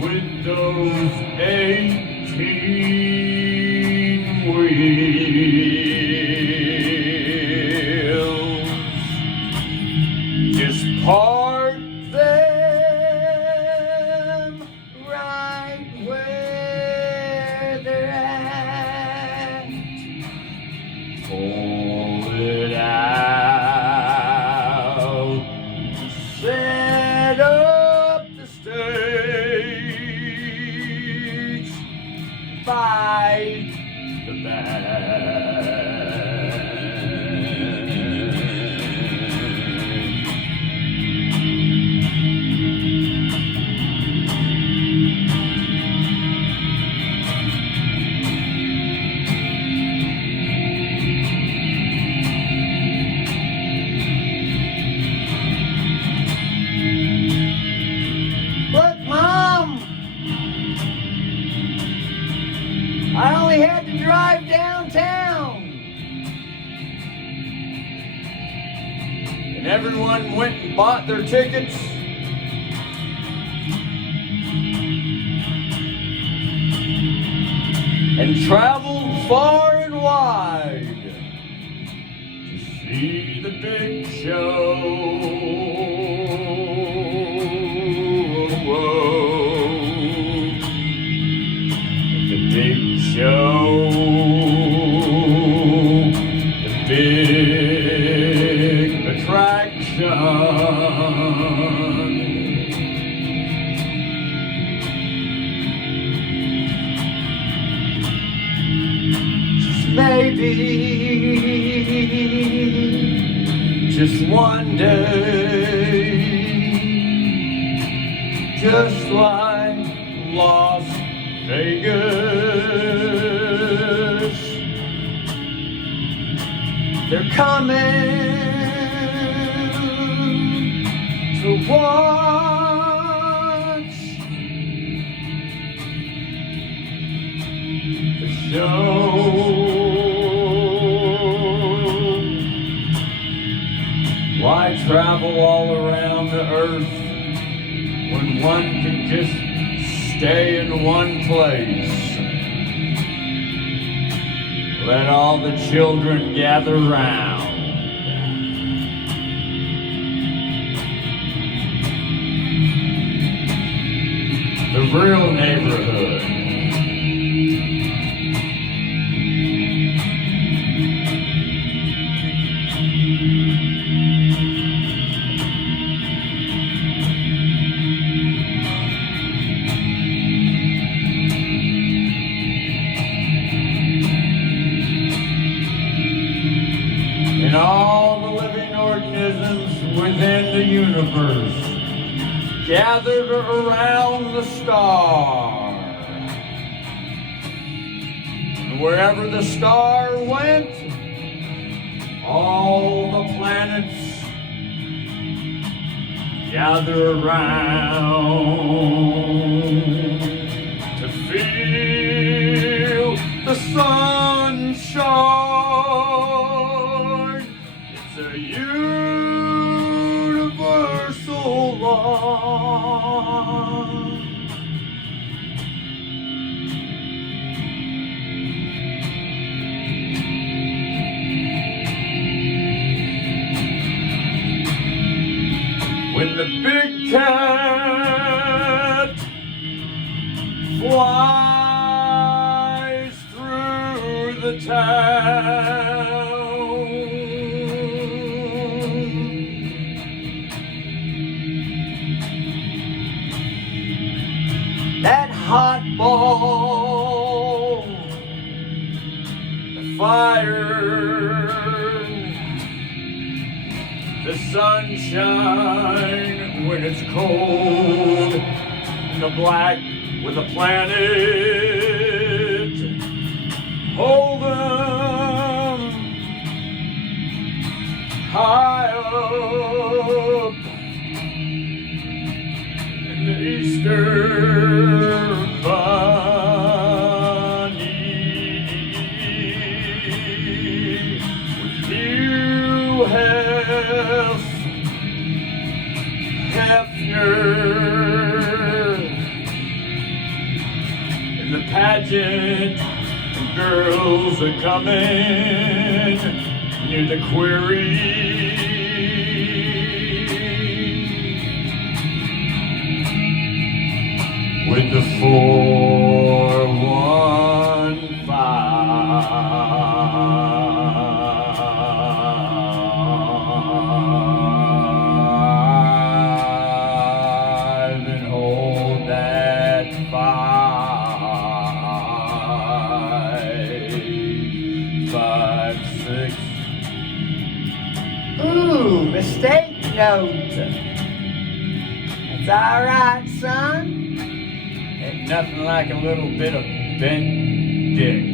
with those 18 wheels. Just park them right where they're at. Pull it out. Set up the stage. Fight the band. But Mom, I only had to drive downtown. And everyone went and bought their tickets and traveled far and wide to see the big show. The big show, the big attraction. Maybe just one day, just like Las Vegas, they're coming to watch the show. Why travel all around the earth when one can just stay in one place? Let all the children gather round. The real neighborhood. And all the living organisms within the universe gathered around the star. And wherever the star went, all the planets gather around to feel the sunshine. It's a universal law. When the big cat flies through the town, that hot ball, the fire, the sunshine when it's cold, the black with a planet, hold them high up in the eastern bunny with Hugh Hefner in the pageant. The girls are coming near the quarry. With the 415 and hold that 5, 5, 6. Ooh, mistake note. That's all right, son. Ain't nothing like a little bit of bent dick.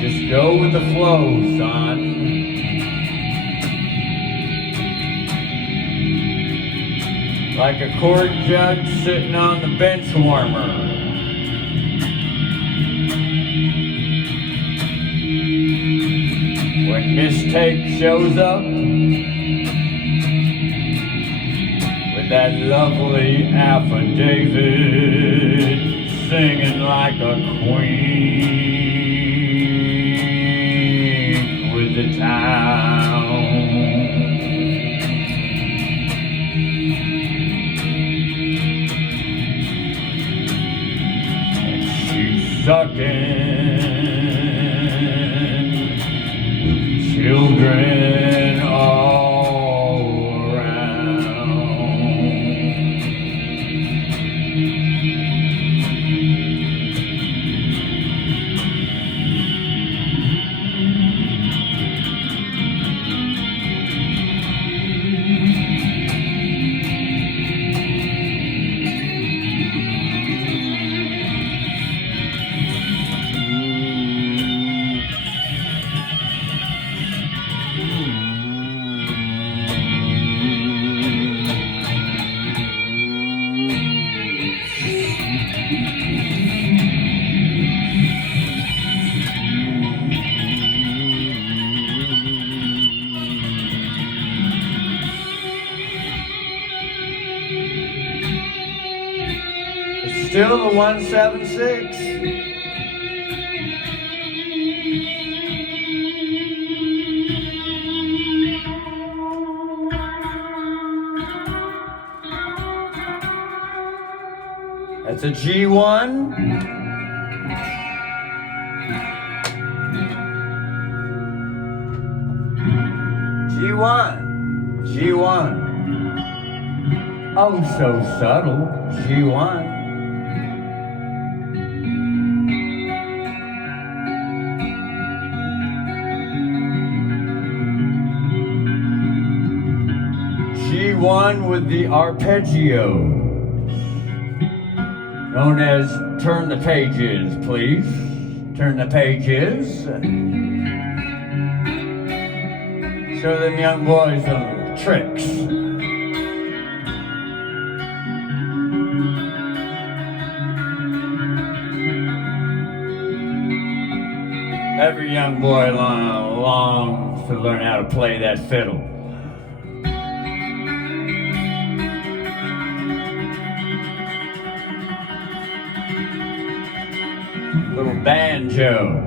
Just go with the flow, son. Like a court judge sitting on the bench warmer. When mistake shows up with that lovely affidavit, singing like a queen with the town. And she's sucking children all around. It's still the 176. That's a G1. G1. Oh, so subtle. G1. G1 with the arpeggio, known as turn the pages, please. Turn the pages. Show them young boys some tricks. Every young boy longs to learn how to play that fiddle. Little banjo.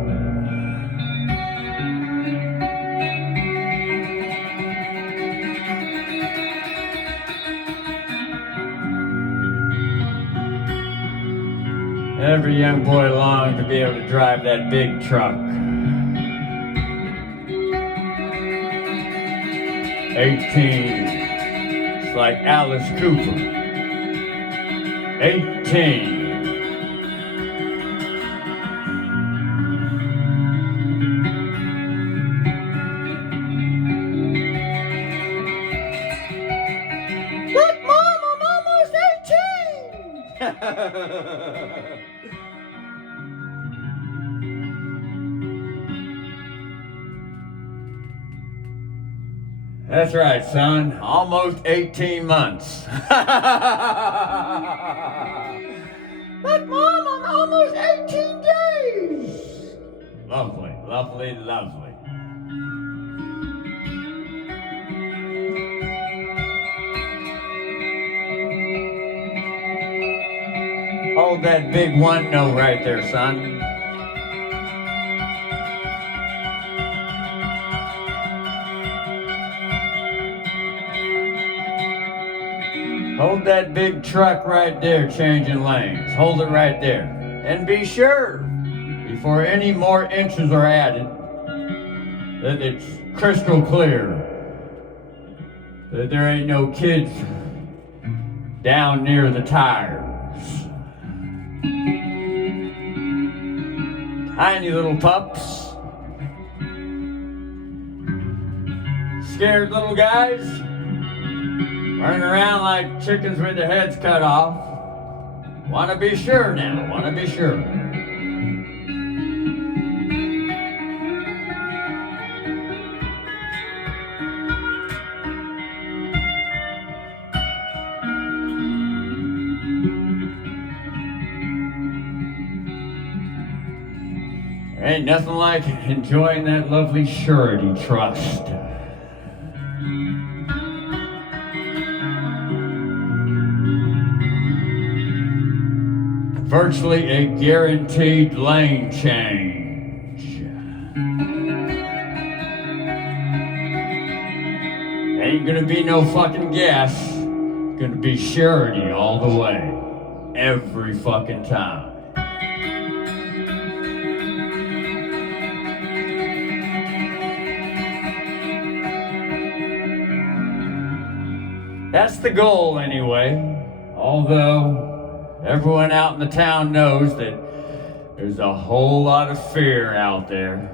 Every young boy longs to be able to drive that big truck. 18. It's like Alice Cooper. 18. Look, Mom, I'm almost 18! That's right, son. Almost 18 months. Look, Mom, I'm almost 18 days. Lovely, lovely, lovely. Hold that big one note right there, son. Hold that big truck right there, changing lanes. Hold it right there. And be sure, before any more inches are added, that it's crystal clear. That there ain't no kids down near the tires. Tiny little pups. Scared little guys. Running around like chickens with their heads cut off. Want to be sure now, want to be sure. Ain't nothing like enjoying that lovely surety trust. Virtually a guaranteed lane change. Ain't gonna be no fucking gas. Gonna be surety all the way. Every fucking time. That's the goal anyway. Although everyone out in the town knows that there's a whole lot of fear out there.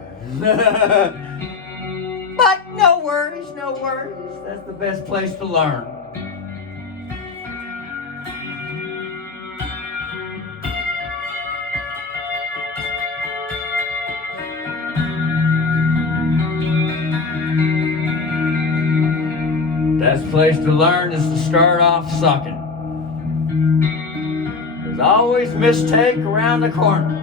But no worries, no worries. That's the best place to learn. Best place to learn is to start off sucking. There's always mistake around the corner.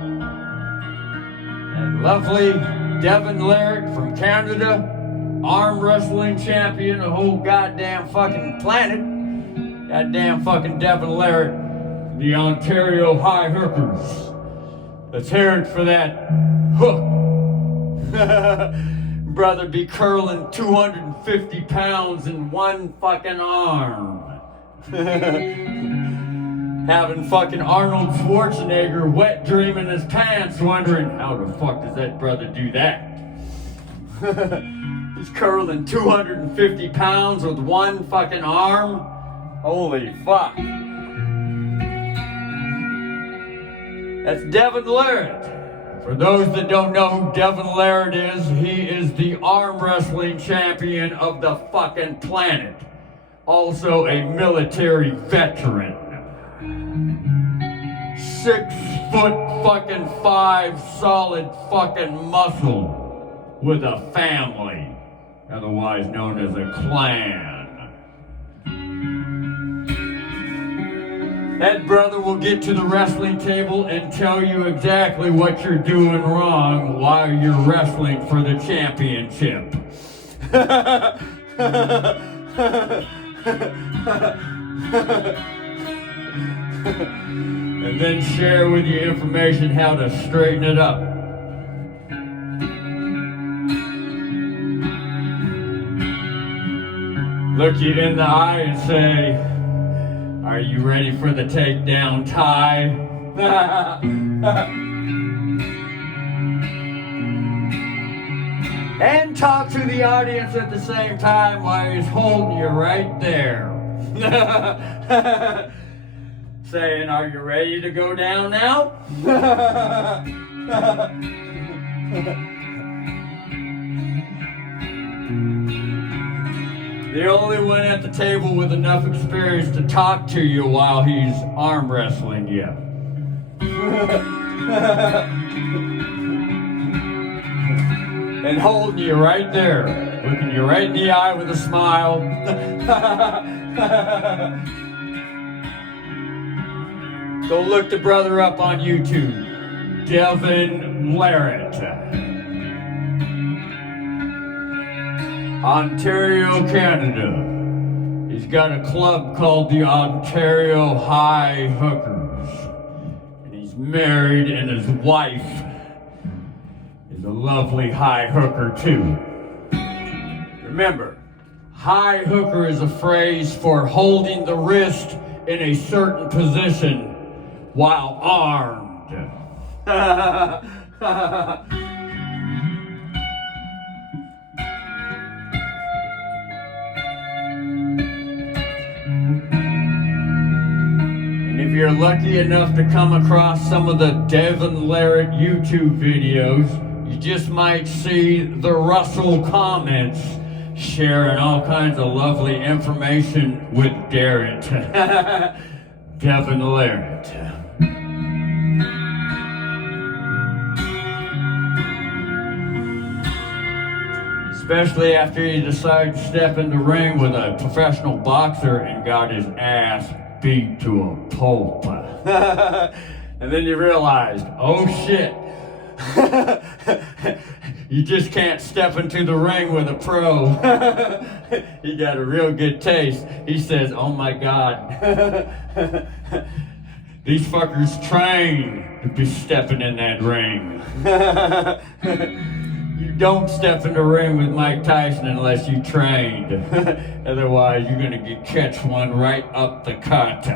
And lovely Devin Larrick from Canada, arm wrestling champion, the whole goddamn fucking planet. Goddamn fucking Devin Larrick, the Ontario High Hookers. Let's hear it for that hook. Brother be curling 250 pounds in one fucking arm. Having fucking Arnold Schwarzenegger wet dreaming his pants, wondering how the fuck does that brother do that? He's curling 250 pounds with one fucking arm? Holy fuck. That's Devin Larrick. For those that don't know who Devin Larrick is, he is the arm wrestling champion of the fucking planet. Also a military veteran. 6'5" solid fucking muscle with a family, otherwise known as a clan. That brother will get to the wrestling table and tell you exactly what you're doing wrong while you're wrestling for the championship. And then share with you information how to straighten it up. Look you in the eye and say, "Are you ready for the takedown tie?" And talk to the audience at the same time while he's holding you right there. Saying, "Are you ready to go down now?" The only one at the table with enough experience to talk to you while he's arm wrestling you. And holding you right there, looking you right in the eye with a smile. Go look the brother up on YouTube, Devin Larrick. Ontario, Canada. He's got a club called the Ontario High Hookers. And he's married, and his wife is a lovely high hooker too. Remember, high hooker is a phrase for holding the wrist in a certain position while armed. And if you're lucky enough to come across some of the Devin Larrick YouTube videos, you just might see the Russell comments sharing all kinds of lovely information with Garrett. Devin Larrick. Especially after he decided to step in the ring with a professional boxer and got his ass beat to a pulp. And then you realized, oh shit, You just can't step into the ring with a pro. He got a real good taste. He says, oh my God. These fuckers train to be stepping in that ring. You don't step in the ring with Mike Tyson unless you trained. Otherwise, you're gonna catch one right up the cut.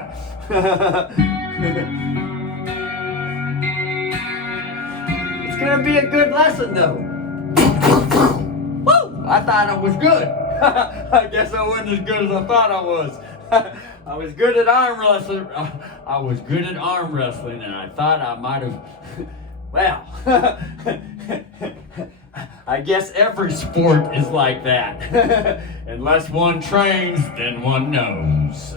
It's gonna be a good lesson though. Woo! I thought it was good. I guess I wasn't as good as I thought I was. I was good at arm wrestling. I was good at arm wrestling, and I thought I might have. Well, I guess every sport is like that. Unless one trains, then one knows.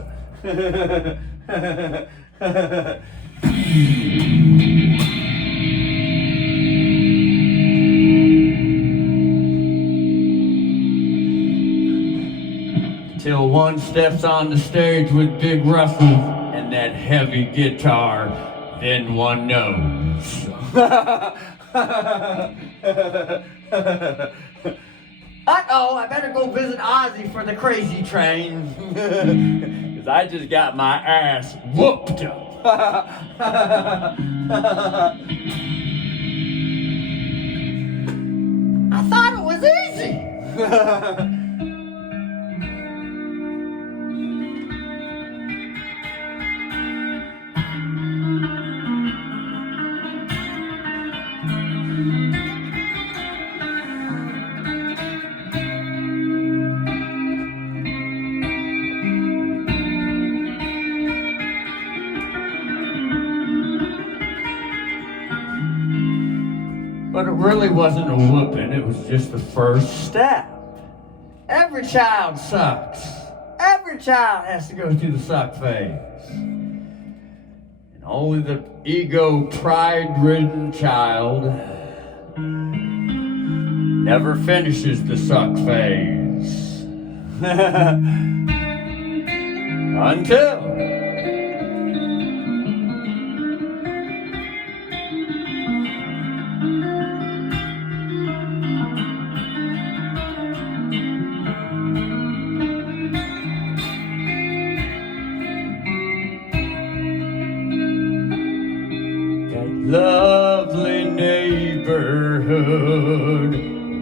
Till one steps on the stage with big ruffles and that heavy guitar, then one knows. Uh-oh, I better go visit Ozzy for the crazy train. Cause I just got my ass whooped. I thought it was easy. But it really wasn't a whooping, it was just the first step. Every child sucks. Every child has to go through the suck phase. And only the ego, pride-ridden child never finishes the suck phase. Until lovely neighborhood,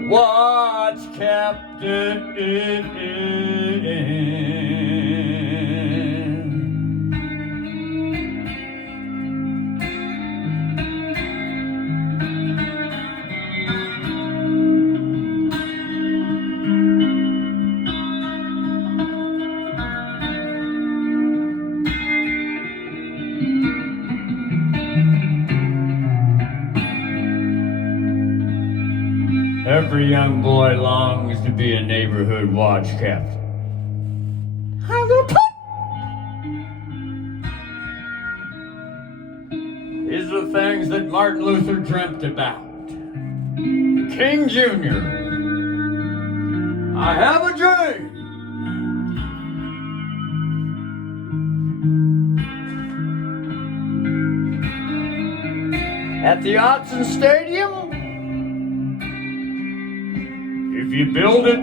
what's Captain? Every young boy longs to be a neighborhood watch captain. These are the things that Martin Luther dreamt about. King Jr. I have a dream. At the Autzen Stadium, if you build it,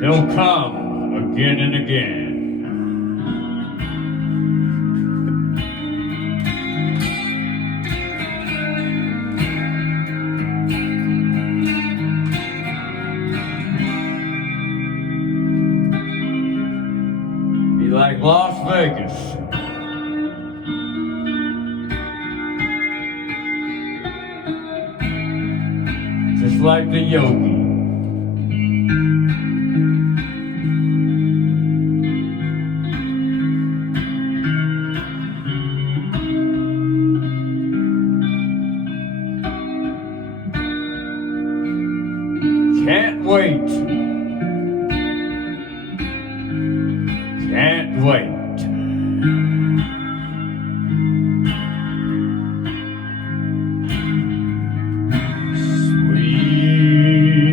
they'll come again and again. Be like Las Vegas. Just like the yogi. Can't wait. Can't wait. Sweet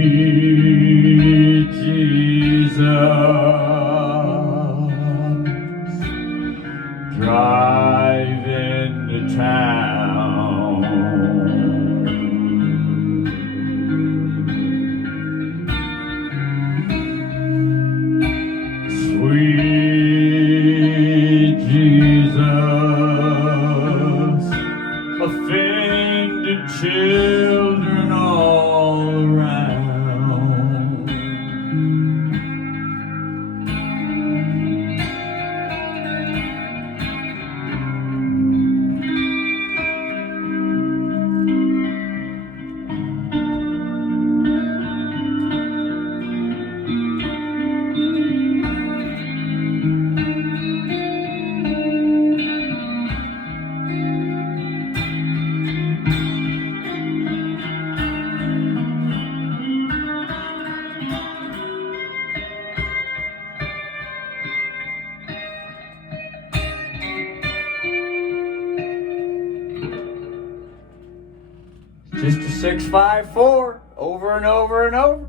Just a 654 over and over and over.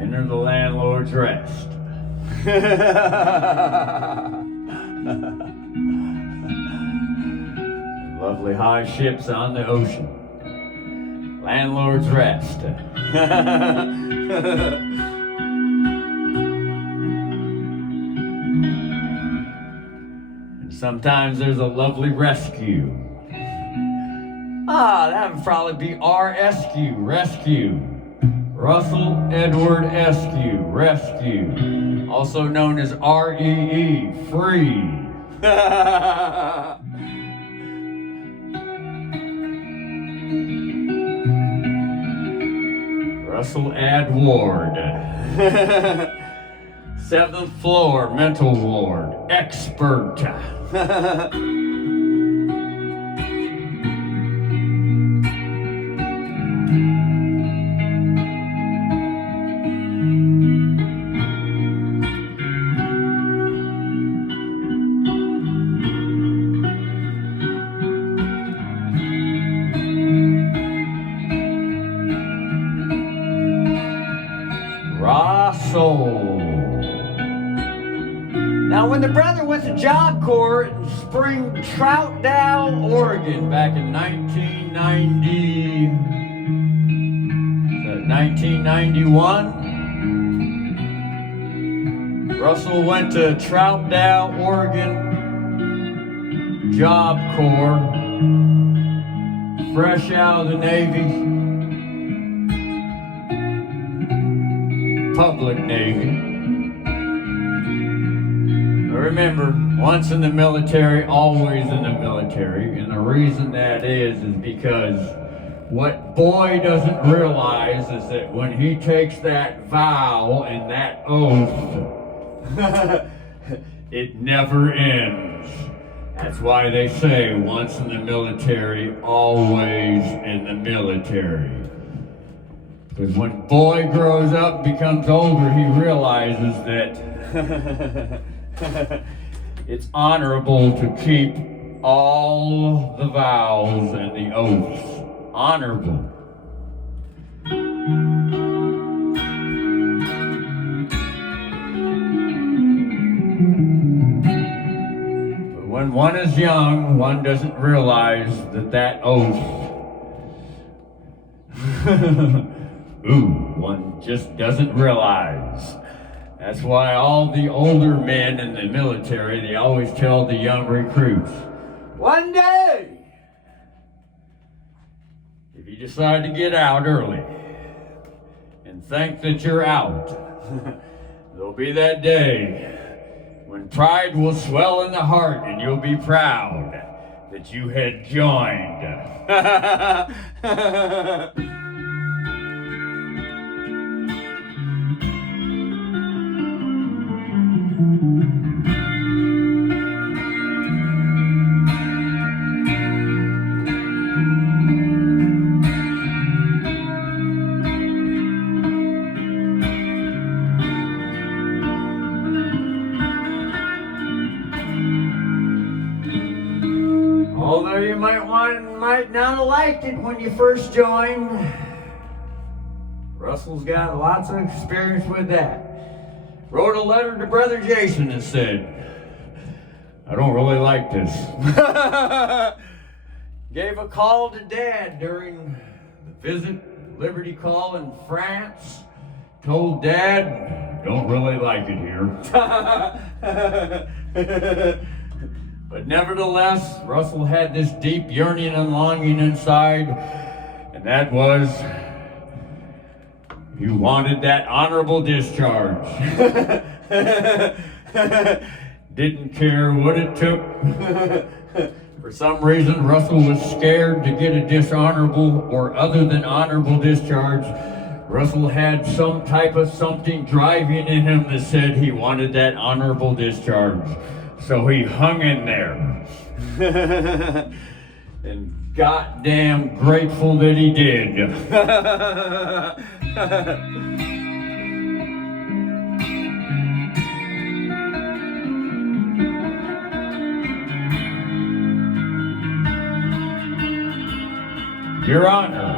Enter the landlord's rest. Lovely high ships on the ocean. Landlord's rest. And sometimes there's a lovely rescue. That would probably be R-S-Q, rescue. Russell Edward Eskew, rescue. Also known as R-E-E, free. Russell Ad Ward. 7th floor, mental ward, expert. Russell. Now, when the brother went to Job Corps in Spring Troutdale, Oregon, back in 1990, 1991, Russell went to Troutdale, Oregon, Job Corps, fresh out of the Navy. Public Navy. Remember, once in the military, always in the military. And the reason that is because what boy doesn't realize is that when he takes that vow and that oath, it never ends. That's why they say once in the military, always in the military. Because when boy grows up, becomes older, he realizes that it's honorable to keep all the vows and the oaths. Honorable. But when one is young, one doesn't realize that oath one just doesn't realize. That's why all the older men in the military, they always tell the young recruits, one day, if you decide to get out early and think that you're out, there'll be that day when pride will swell in the heart and you'll be proud that you had joined. Although you might not have liked it when you first joined, Russell's got lots of experience with that. Wrote a letter to Brother Jason and said, I don't really like this. Gave a call to Dad during the visit, Liberty Call in France. Told Dad, don't really like it here. But nevertheless, Russell had this deep yearning and longing inside, and that was, he wanted that honorable discharge. Didn't care what it took. For some reason, Russell was scared to get a dishonorable or other than honorable discharge. Russell had some type of something driving in him that said he wanted that honorable discharge. So he hung in there. And goddamn grateful that he did. Your Honor.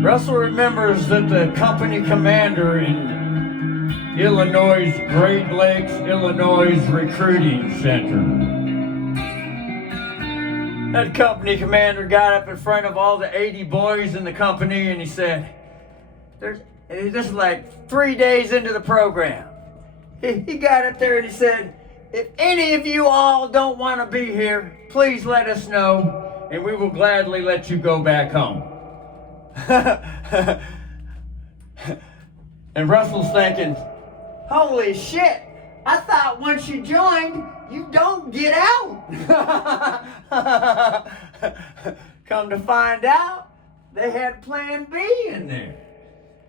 Russell remembers that the company commander in Illinois' Great Lakes, Illinois Recruiting Center. That company commander got up in front of all the 80 boys in the company and he said, this is like 3 days into the program. He got up there and he said, if any of you all don't want to be here, please let us know and we will gladly let you go back home. And Russell's thinking, holy shit, I thought once you joined, you don't get out. Come to find out, they had plan B in there.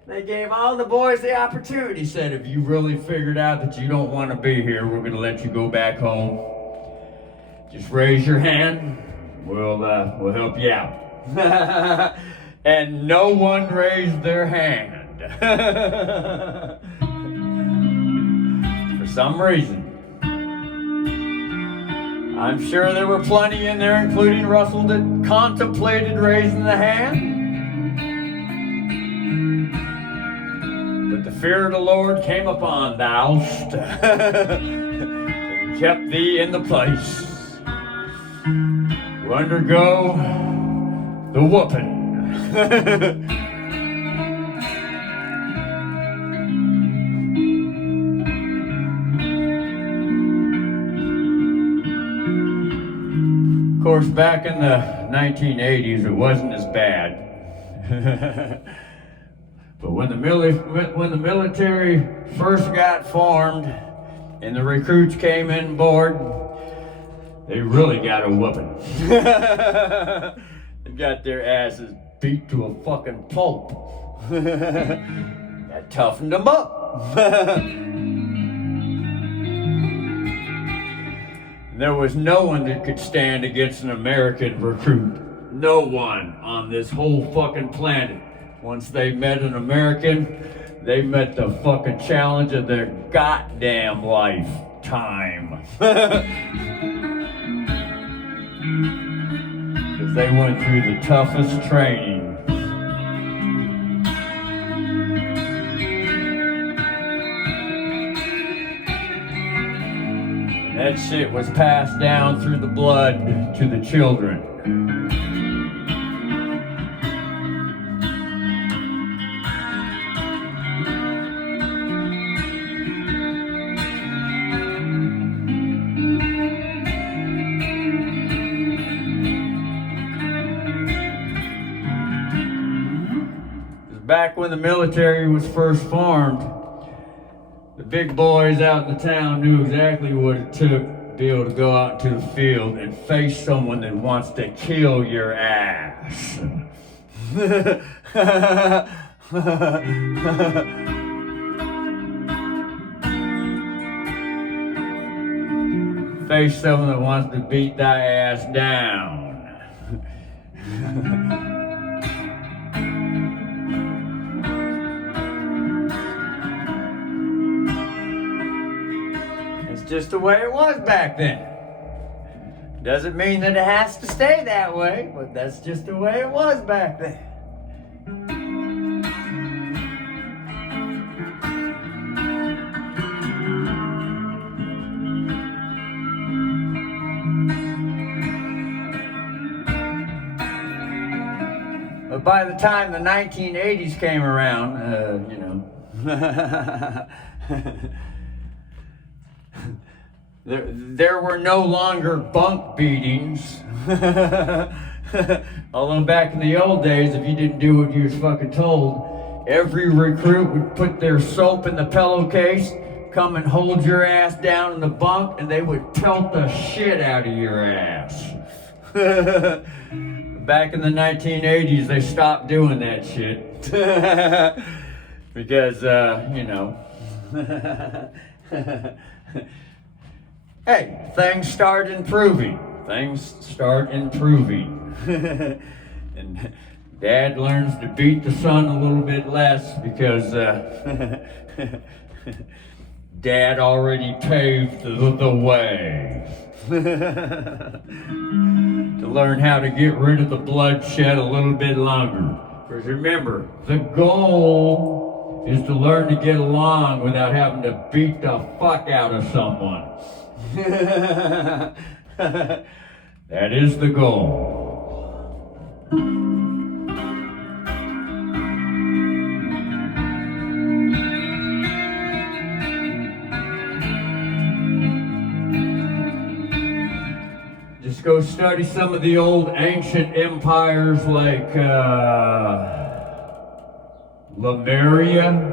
They gave all the boys the opportunity, said if you really figured out that you don't want to be here, we're going to let you go back home. Just raise your hand, we'll help you out. And no one raised their hand. For some reason. I'm sure there were plenty in there, including Russell, that contemplated raising the hand. But the fear of the Lord came upon thou, and kept thee in the place to undergo the whooping. Of course, back in the 1980s, it wasn't as bad. But when the military first got formed and the recruits came in board, they really got a whooping. They got their asses beat to a fucking pulp. That toughened them up. There was no one that could stand against an American recruit. No one on this whole fucking planet. Once they met an American, they met the fucking challenge of their goddamn lifetime. Because they went through the toughest training. That shit was passed down through the blood to the children. Back when the military was first formed, the big boys out in the town knew exactly what it took to be able to go out into the field and face someone that wants to kill your ass. Face someone that wants to beat thy ass down. Just the way it was back then. Doesn't mean that it has to stay that way, but that's just the way it was back then. But by the time the 1980s came around, you know, there were no longer bunk beatings. Although back in the old days, if you didn't do what you was fucking told, every recruit would put their soap in the pillowcase, come and hold your ass down in the bunk, and they would pelt the shit out of your ass. Back in the 1980s, they stopped doing that shit. Because, you know. Hey, things start improving. Things start improving. And Dad learns to beat the son a little bit less because Dad already paved the way. To learn how to get rid of the bloodshed a little bit longer. Because remember, the goal is to learn to get along without having to beat the fuck out of someone. That is the goal. Just go study some of the old ancient empires like Lemuria,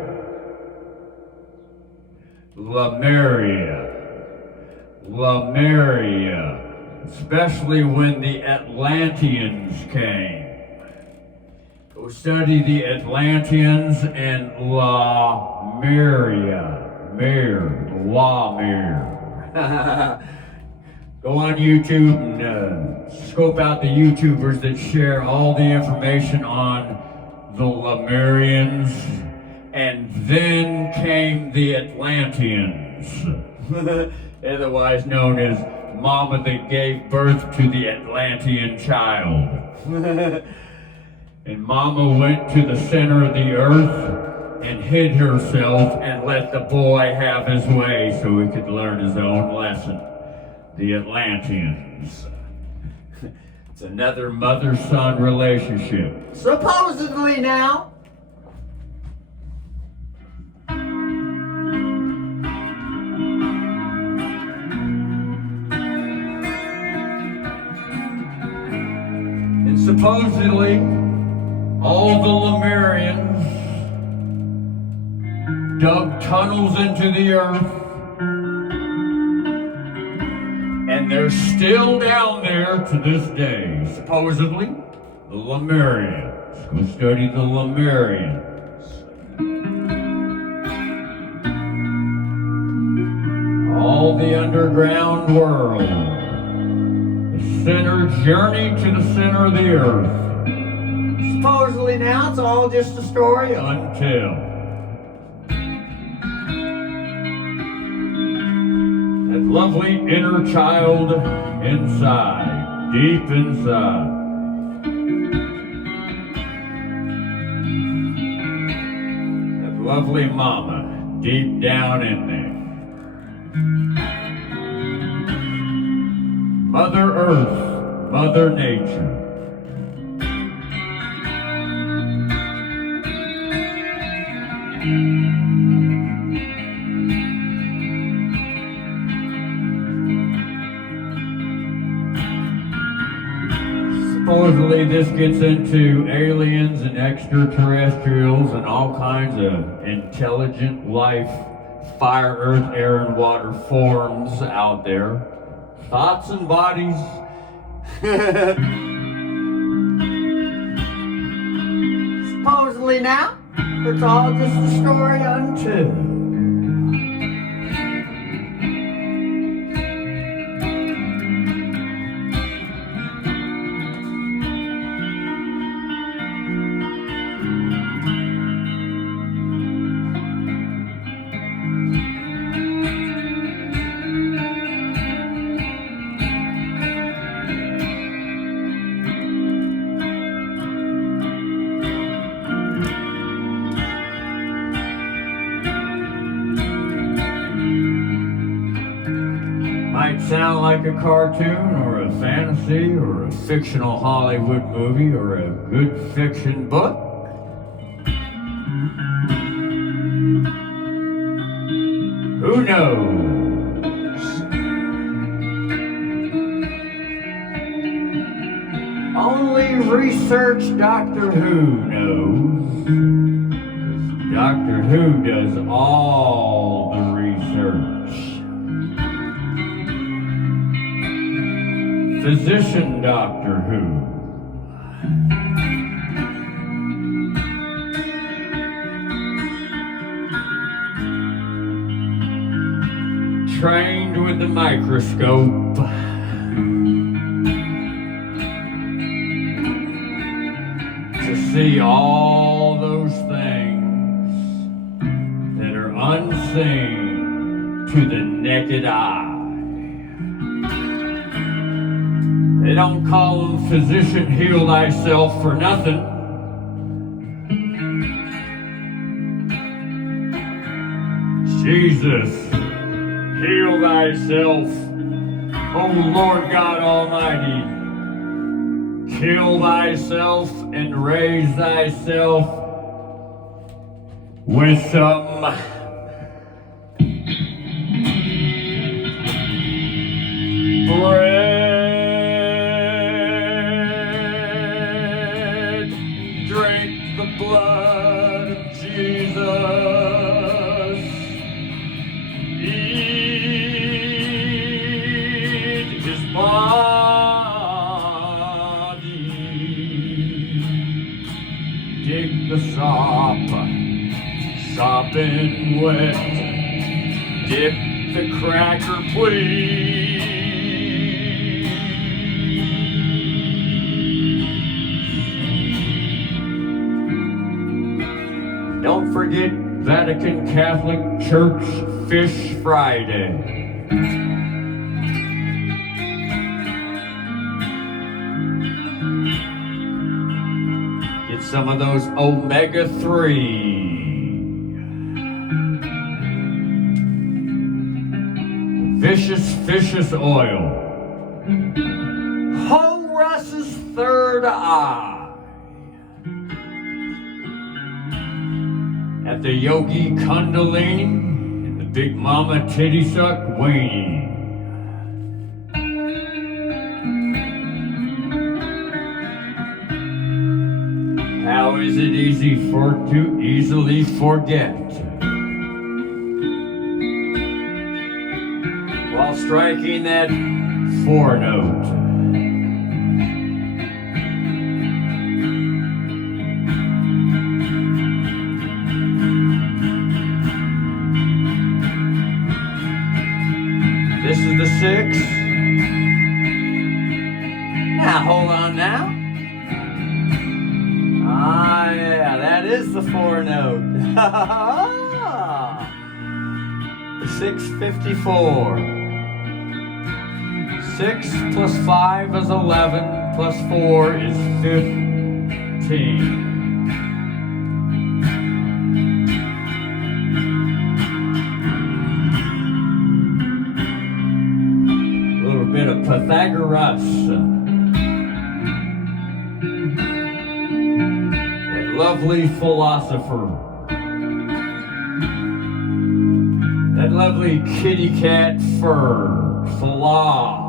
especially when the Atlanteans came. Go study the Atlanteans and Lemuria. Go on YouTube and scope out the YouTubers that share all the information on the Lemurians, and then came the Atlanteans, otherwise known as Mama that gave birth to the Atlantean child. And Mama went to the center of the earth and hid herself and let the boy have his way so he could learn his own lesson. The Atlanteans. It's another mother-son relationship. Supposedly now. And supposedly, all the Lemurians dug tunnels into the earth, and they're still down there to this day, supposedly, the Lemurians. Go study the Lemurians. All the underground world. The center journey to the center of the earth. Supposedly now it's all just a story until that lovely inner child inside, deep inside. That lovely mama deep down in there. Mother Earth, Mother Nature. Supposedly this gets into aliens and extraterrestrials and all kinds of intelligent life, fire, earth, air, and water forms out there. Thoughts and bodies. Supposedly now, it's all just a story unto. sound like a cartoon or a fantasy or a fictional Hollywood movie or a good fiction book? Who knows? Only research Doctor Who knows. Doctor Who does all the research. Physician Doctor Who. Trained with the microscope. To see all those things that are unseen to the naked eye. They don't call them physician heal thyself for nothing. Jesus, heal thyself, O Lord God Almighty. Kill thyself and raise thyself with some bread. Drink the blood of Jesus. Eat his body. Dig the sop, sopping wet. Dip the cracker, please. Don't forget Vatican Catholic Church Fish Friday. Get some of those omega-3. Vicious oil. Horus's third eye. At the Yogi Kundalini and the Big Mama Titty Suck Weeny. How is it easy to easily forget? While striking that 4 note. This is the 6. Now hold on now. Ah yeah, that is the 4 note. 654. 6 plus 5 is 11, plus 4 is 15. A little bit of Pythagoras. That lovely philosopher. That lovely kitty cat fur. Philosopher.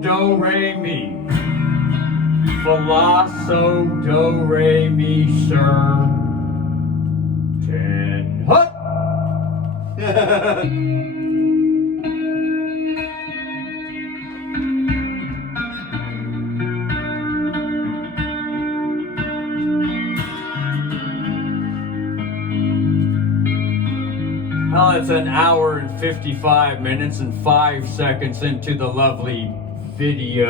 Do re mi. Do re mi, sir. 10 hut. Well, it's an hour and 55 minutes and 5 seconds into the lovely video.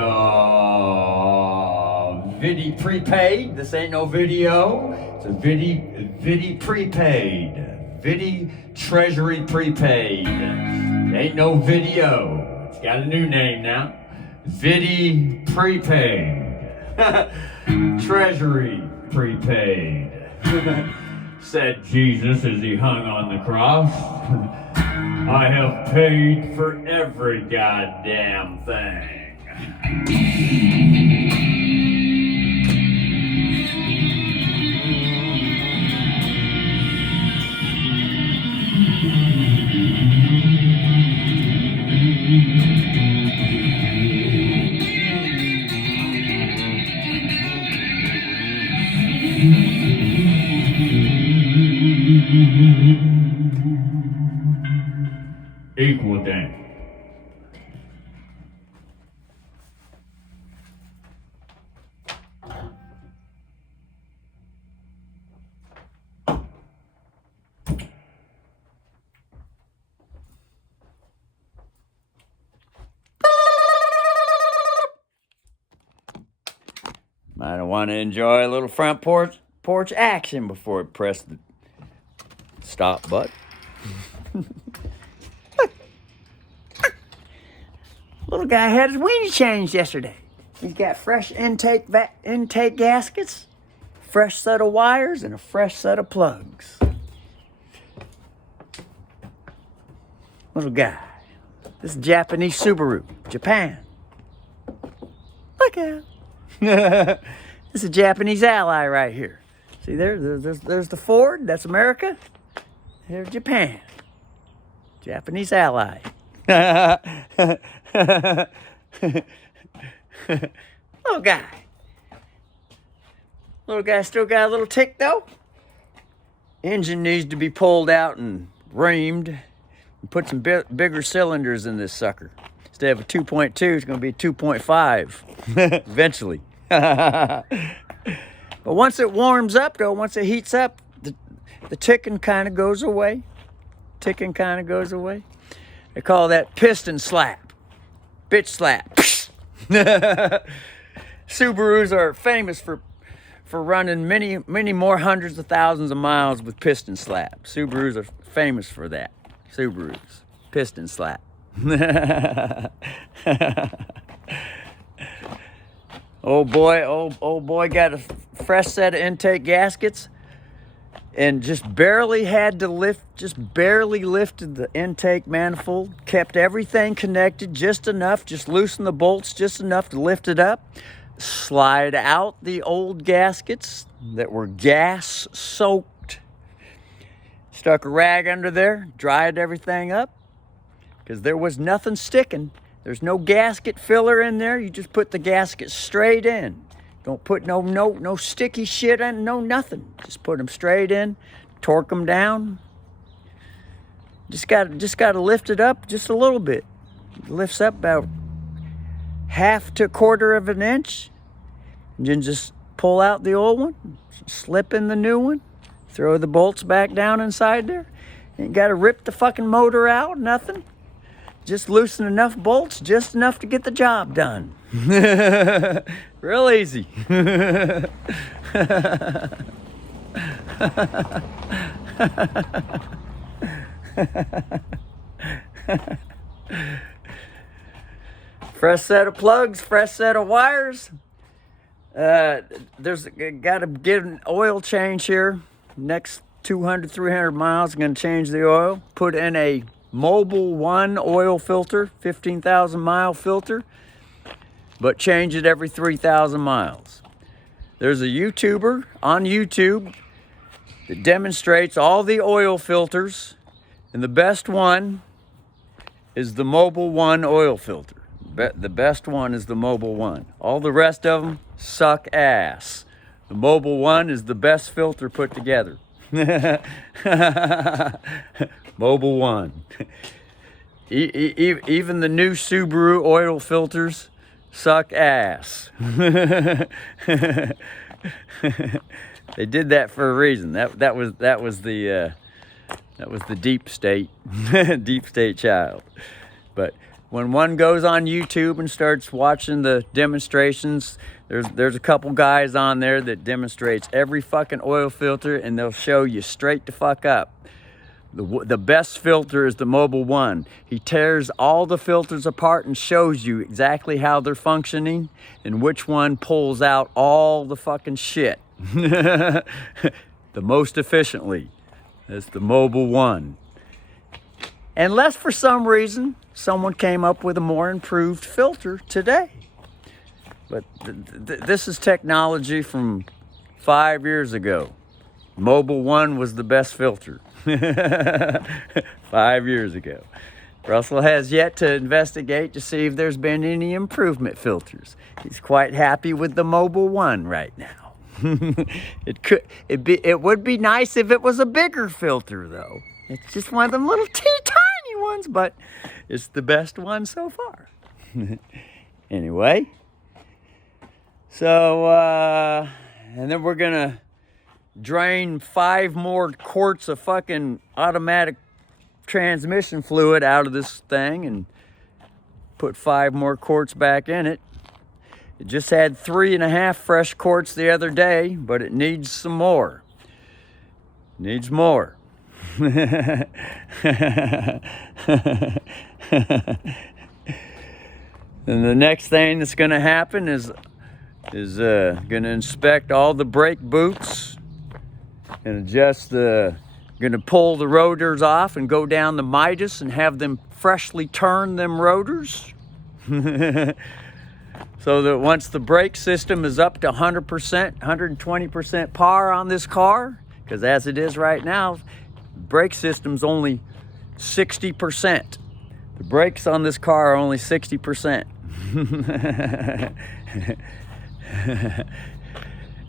Vidi prepaid. This ain't no video. It's a Vidi prepaid. Vidi Treasury prepaid. It ain't no video. It's got a new name now. Vidi prepaid. Treasury prepaid, said Jesus as he hung on the cross. I have paid for every goddamn thing. Equal damn. Might want to enjoy a little front porch action before it pressed the stop button. Little guy had his weenie changed yesterday. He's got fresh intake gaskets, fresh set of wires, and a fresh set of plugs. Little guy. This is Japanese Subaru, Japan. Look out. This is a Japanese ally right here. See there's the Ford, that's America. There's Japan. Japanese ally. Little guy. Little guy still got a little tick though. Engine needs to be pulled out and reamed. And put some bigger cylinders in this sucker. Instead of a 2.2, it's going to be a 2.5 eventually. But once it warms up though, once it heats up, the ticking kind of goes away. Ticking kind of goes away. They call that piston slap. Bitch slap. Subarus are famous for running many more hundreds of thousands of miles with piston slap. Subarus are famous for that. Subarus. Piston slap. Old boy got a fresh set of intake gaskets and just barely lifted the intake manifold, kept everything connected just enough, just loosened the bolts just enough to lift it up, slide out the old gaskets that were gas soaked, stuck a rag under there, dried everything up, because there was nothing sticking. There's no gasket filler in there. You just put the gasket straight in. Don't put no sticky shit in, no nothing. Just put them straight in, torque them down. Just got to lift it up just a little bit. It lifts up about half to a quarter of an inch. And then just pull out the old one, slip in the new one, throw the bolts back down inside there. Ain't got to rip the fucking motor out, nothing. Just loosen enough bolts, just enough to get the job done. Real easy. Fresh set of plugs, fresh set of wires. There's got to get an oil change here. Next 200, 300 miles, I'm going to change the oil. Put in a Mobil 1 oil filter, 15,000 mile filter, but change it every 3,000 miles. There's a YouTuber on YouTube that demonstrates all the oil filters, and the best one is the Mobil 1 oil filter. The best one is the Mobil 1. All the rest of them suck ass. The Mobil 1 is the best filter put together. Mobil 1. Even the new Subaru oil filters suck ass. They did that for a reason. That was the deep state deep state child. But when one goes on YouTube and starts watching the demonstrations, there's a couple guys on there that demonstrates every fucking oil filter, and they'll show you straight the fuck up The best filter is the Mobile One. He tears all the filters apart and shows you exactly how they're functioning and which one pulls out all the fucking shit the most efficiently. That's the Mobile One. Unless for some reason someone came up with a more improved filter today. But this is technology from 5 years ago. Mobile One was the best filter 5 years ago. Russell has yet to investigate to see if there's been any improvement filters. He's quite happy with the Mobile One right now. It would be nice if it was a bigger filter though. It's just one of them little tiny ones, but it's the best one so far. Anyway, so and then we're gonna drain 5 more quarts of fucking automatic transmission fluid out of this thing and put 5 more quarts back in it. It just had 3.5 fresh quarts the other day, but it needs some more. Needs more. And the next thing that's going to happen is going to inspect all the brake boots and just going to pull the rotors off and go down the Midas and have them freshly turn them rotors. So that once the brake system is up to 100%, 120% par on this car, because as it is right now, brake system's only 60%. The brakes on this car are only 60%.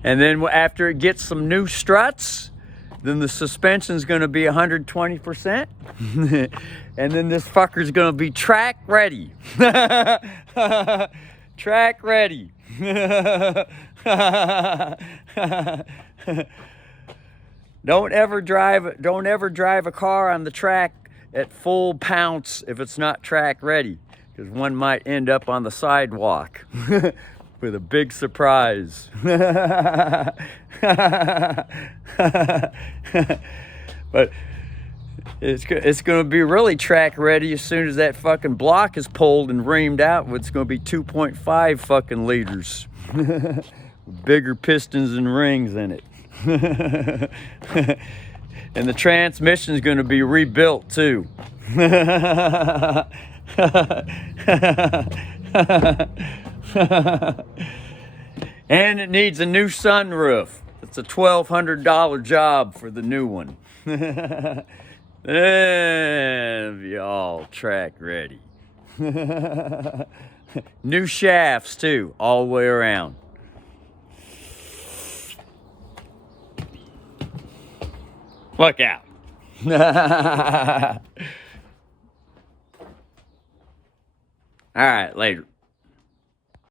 And then after it gets some new struts, then the suspension's gonna be 120%. And then this fucker's gonna be track ready. Track ready. Don't ever drive a car on the track at full pounce if it's not track ready, because one might end up on the sidewalk with a big surprise. But it's going to be really track ready as soon as that fucking block is pulled and reamed out. It's going to be 2.5 fucking liters. Bigger pistons and rings in it. And the transmission's going to be rebuilt too. And it needs a new sunroof. It's a $1,200 job for the new one. And be all track ready. New shafts too, all the way around. Look out. All right, later.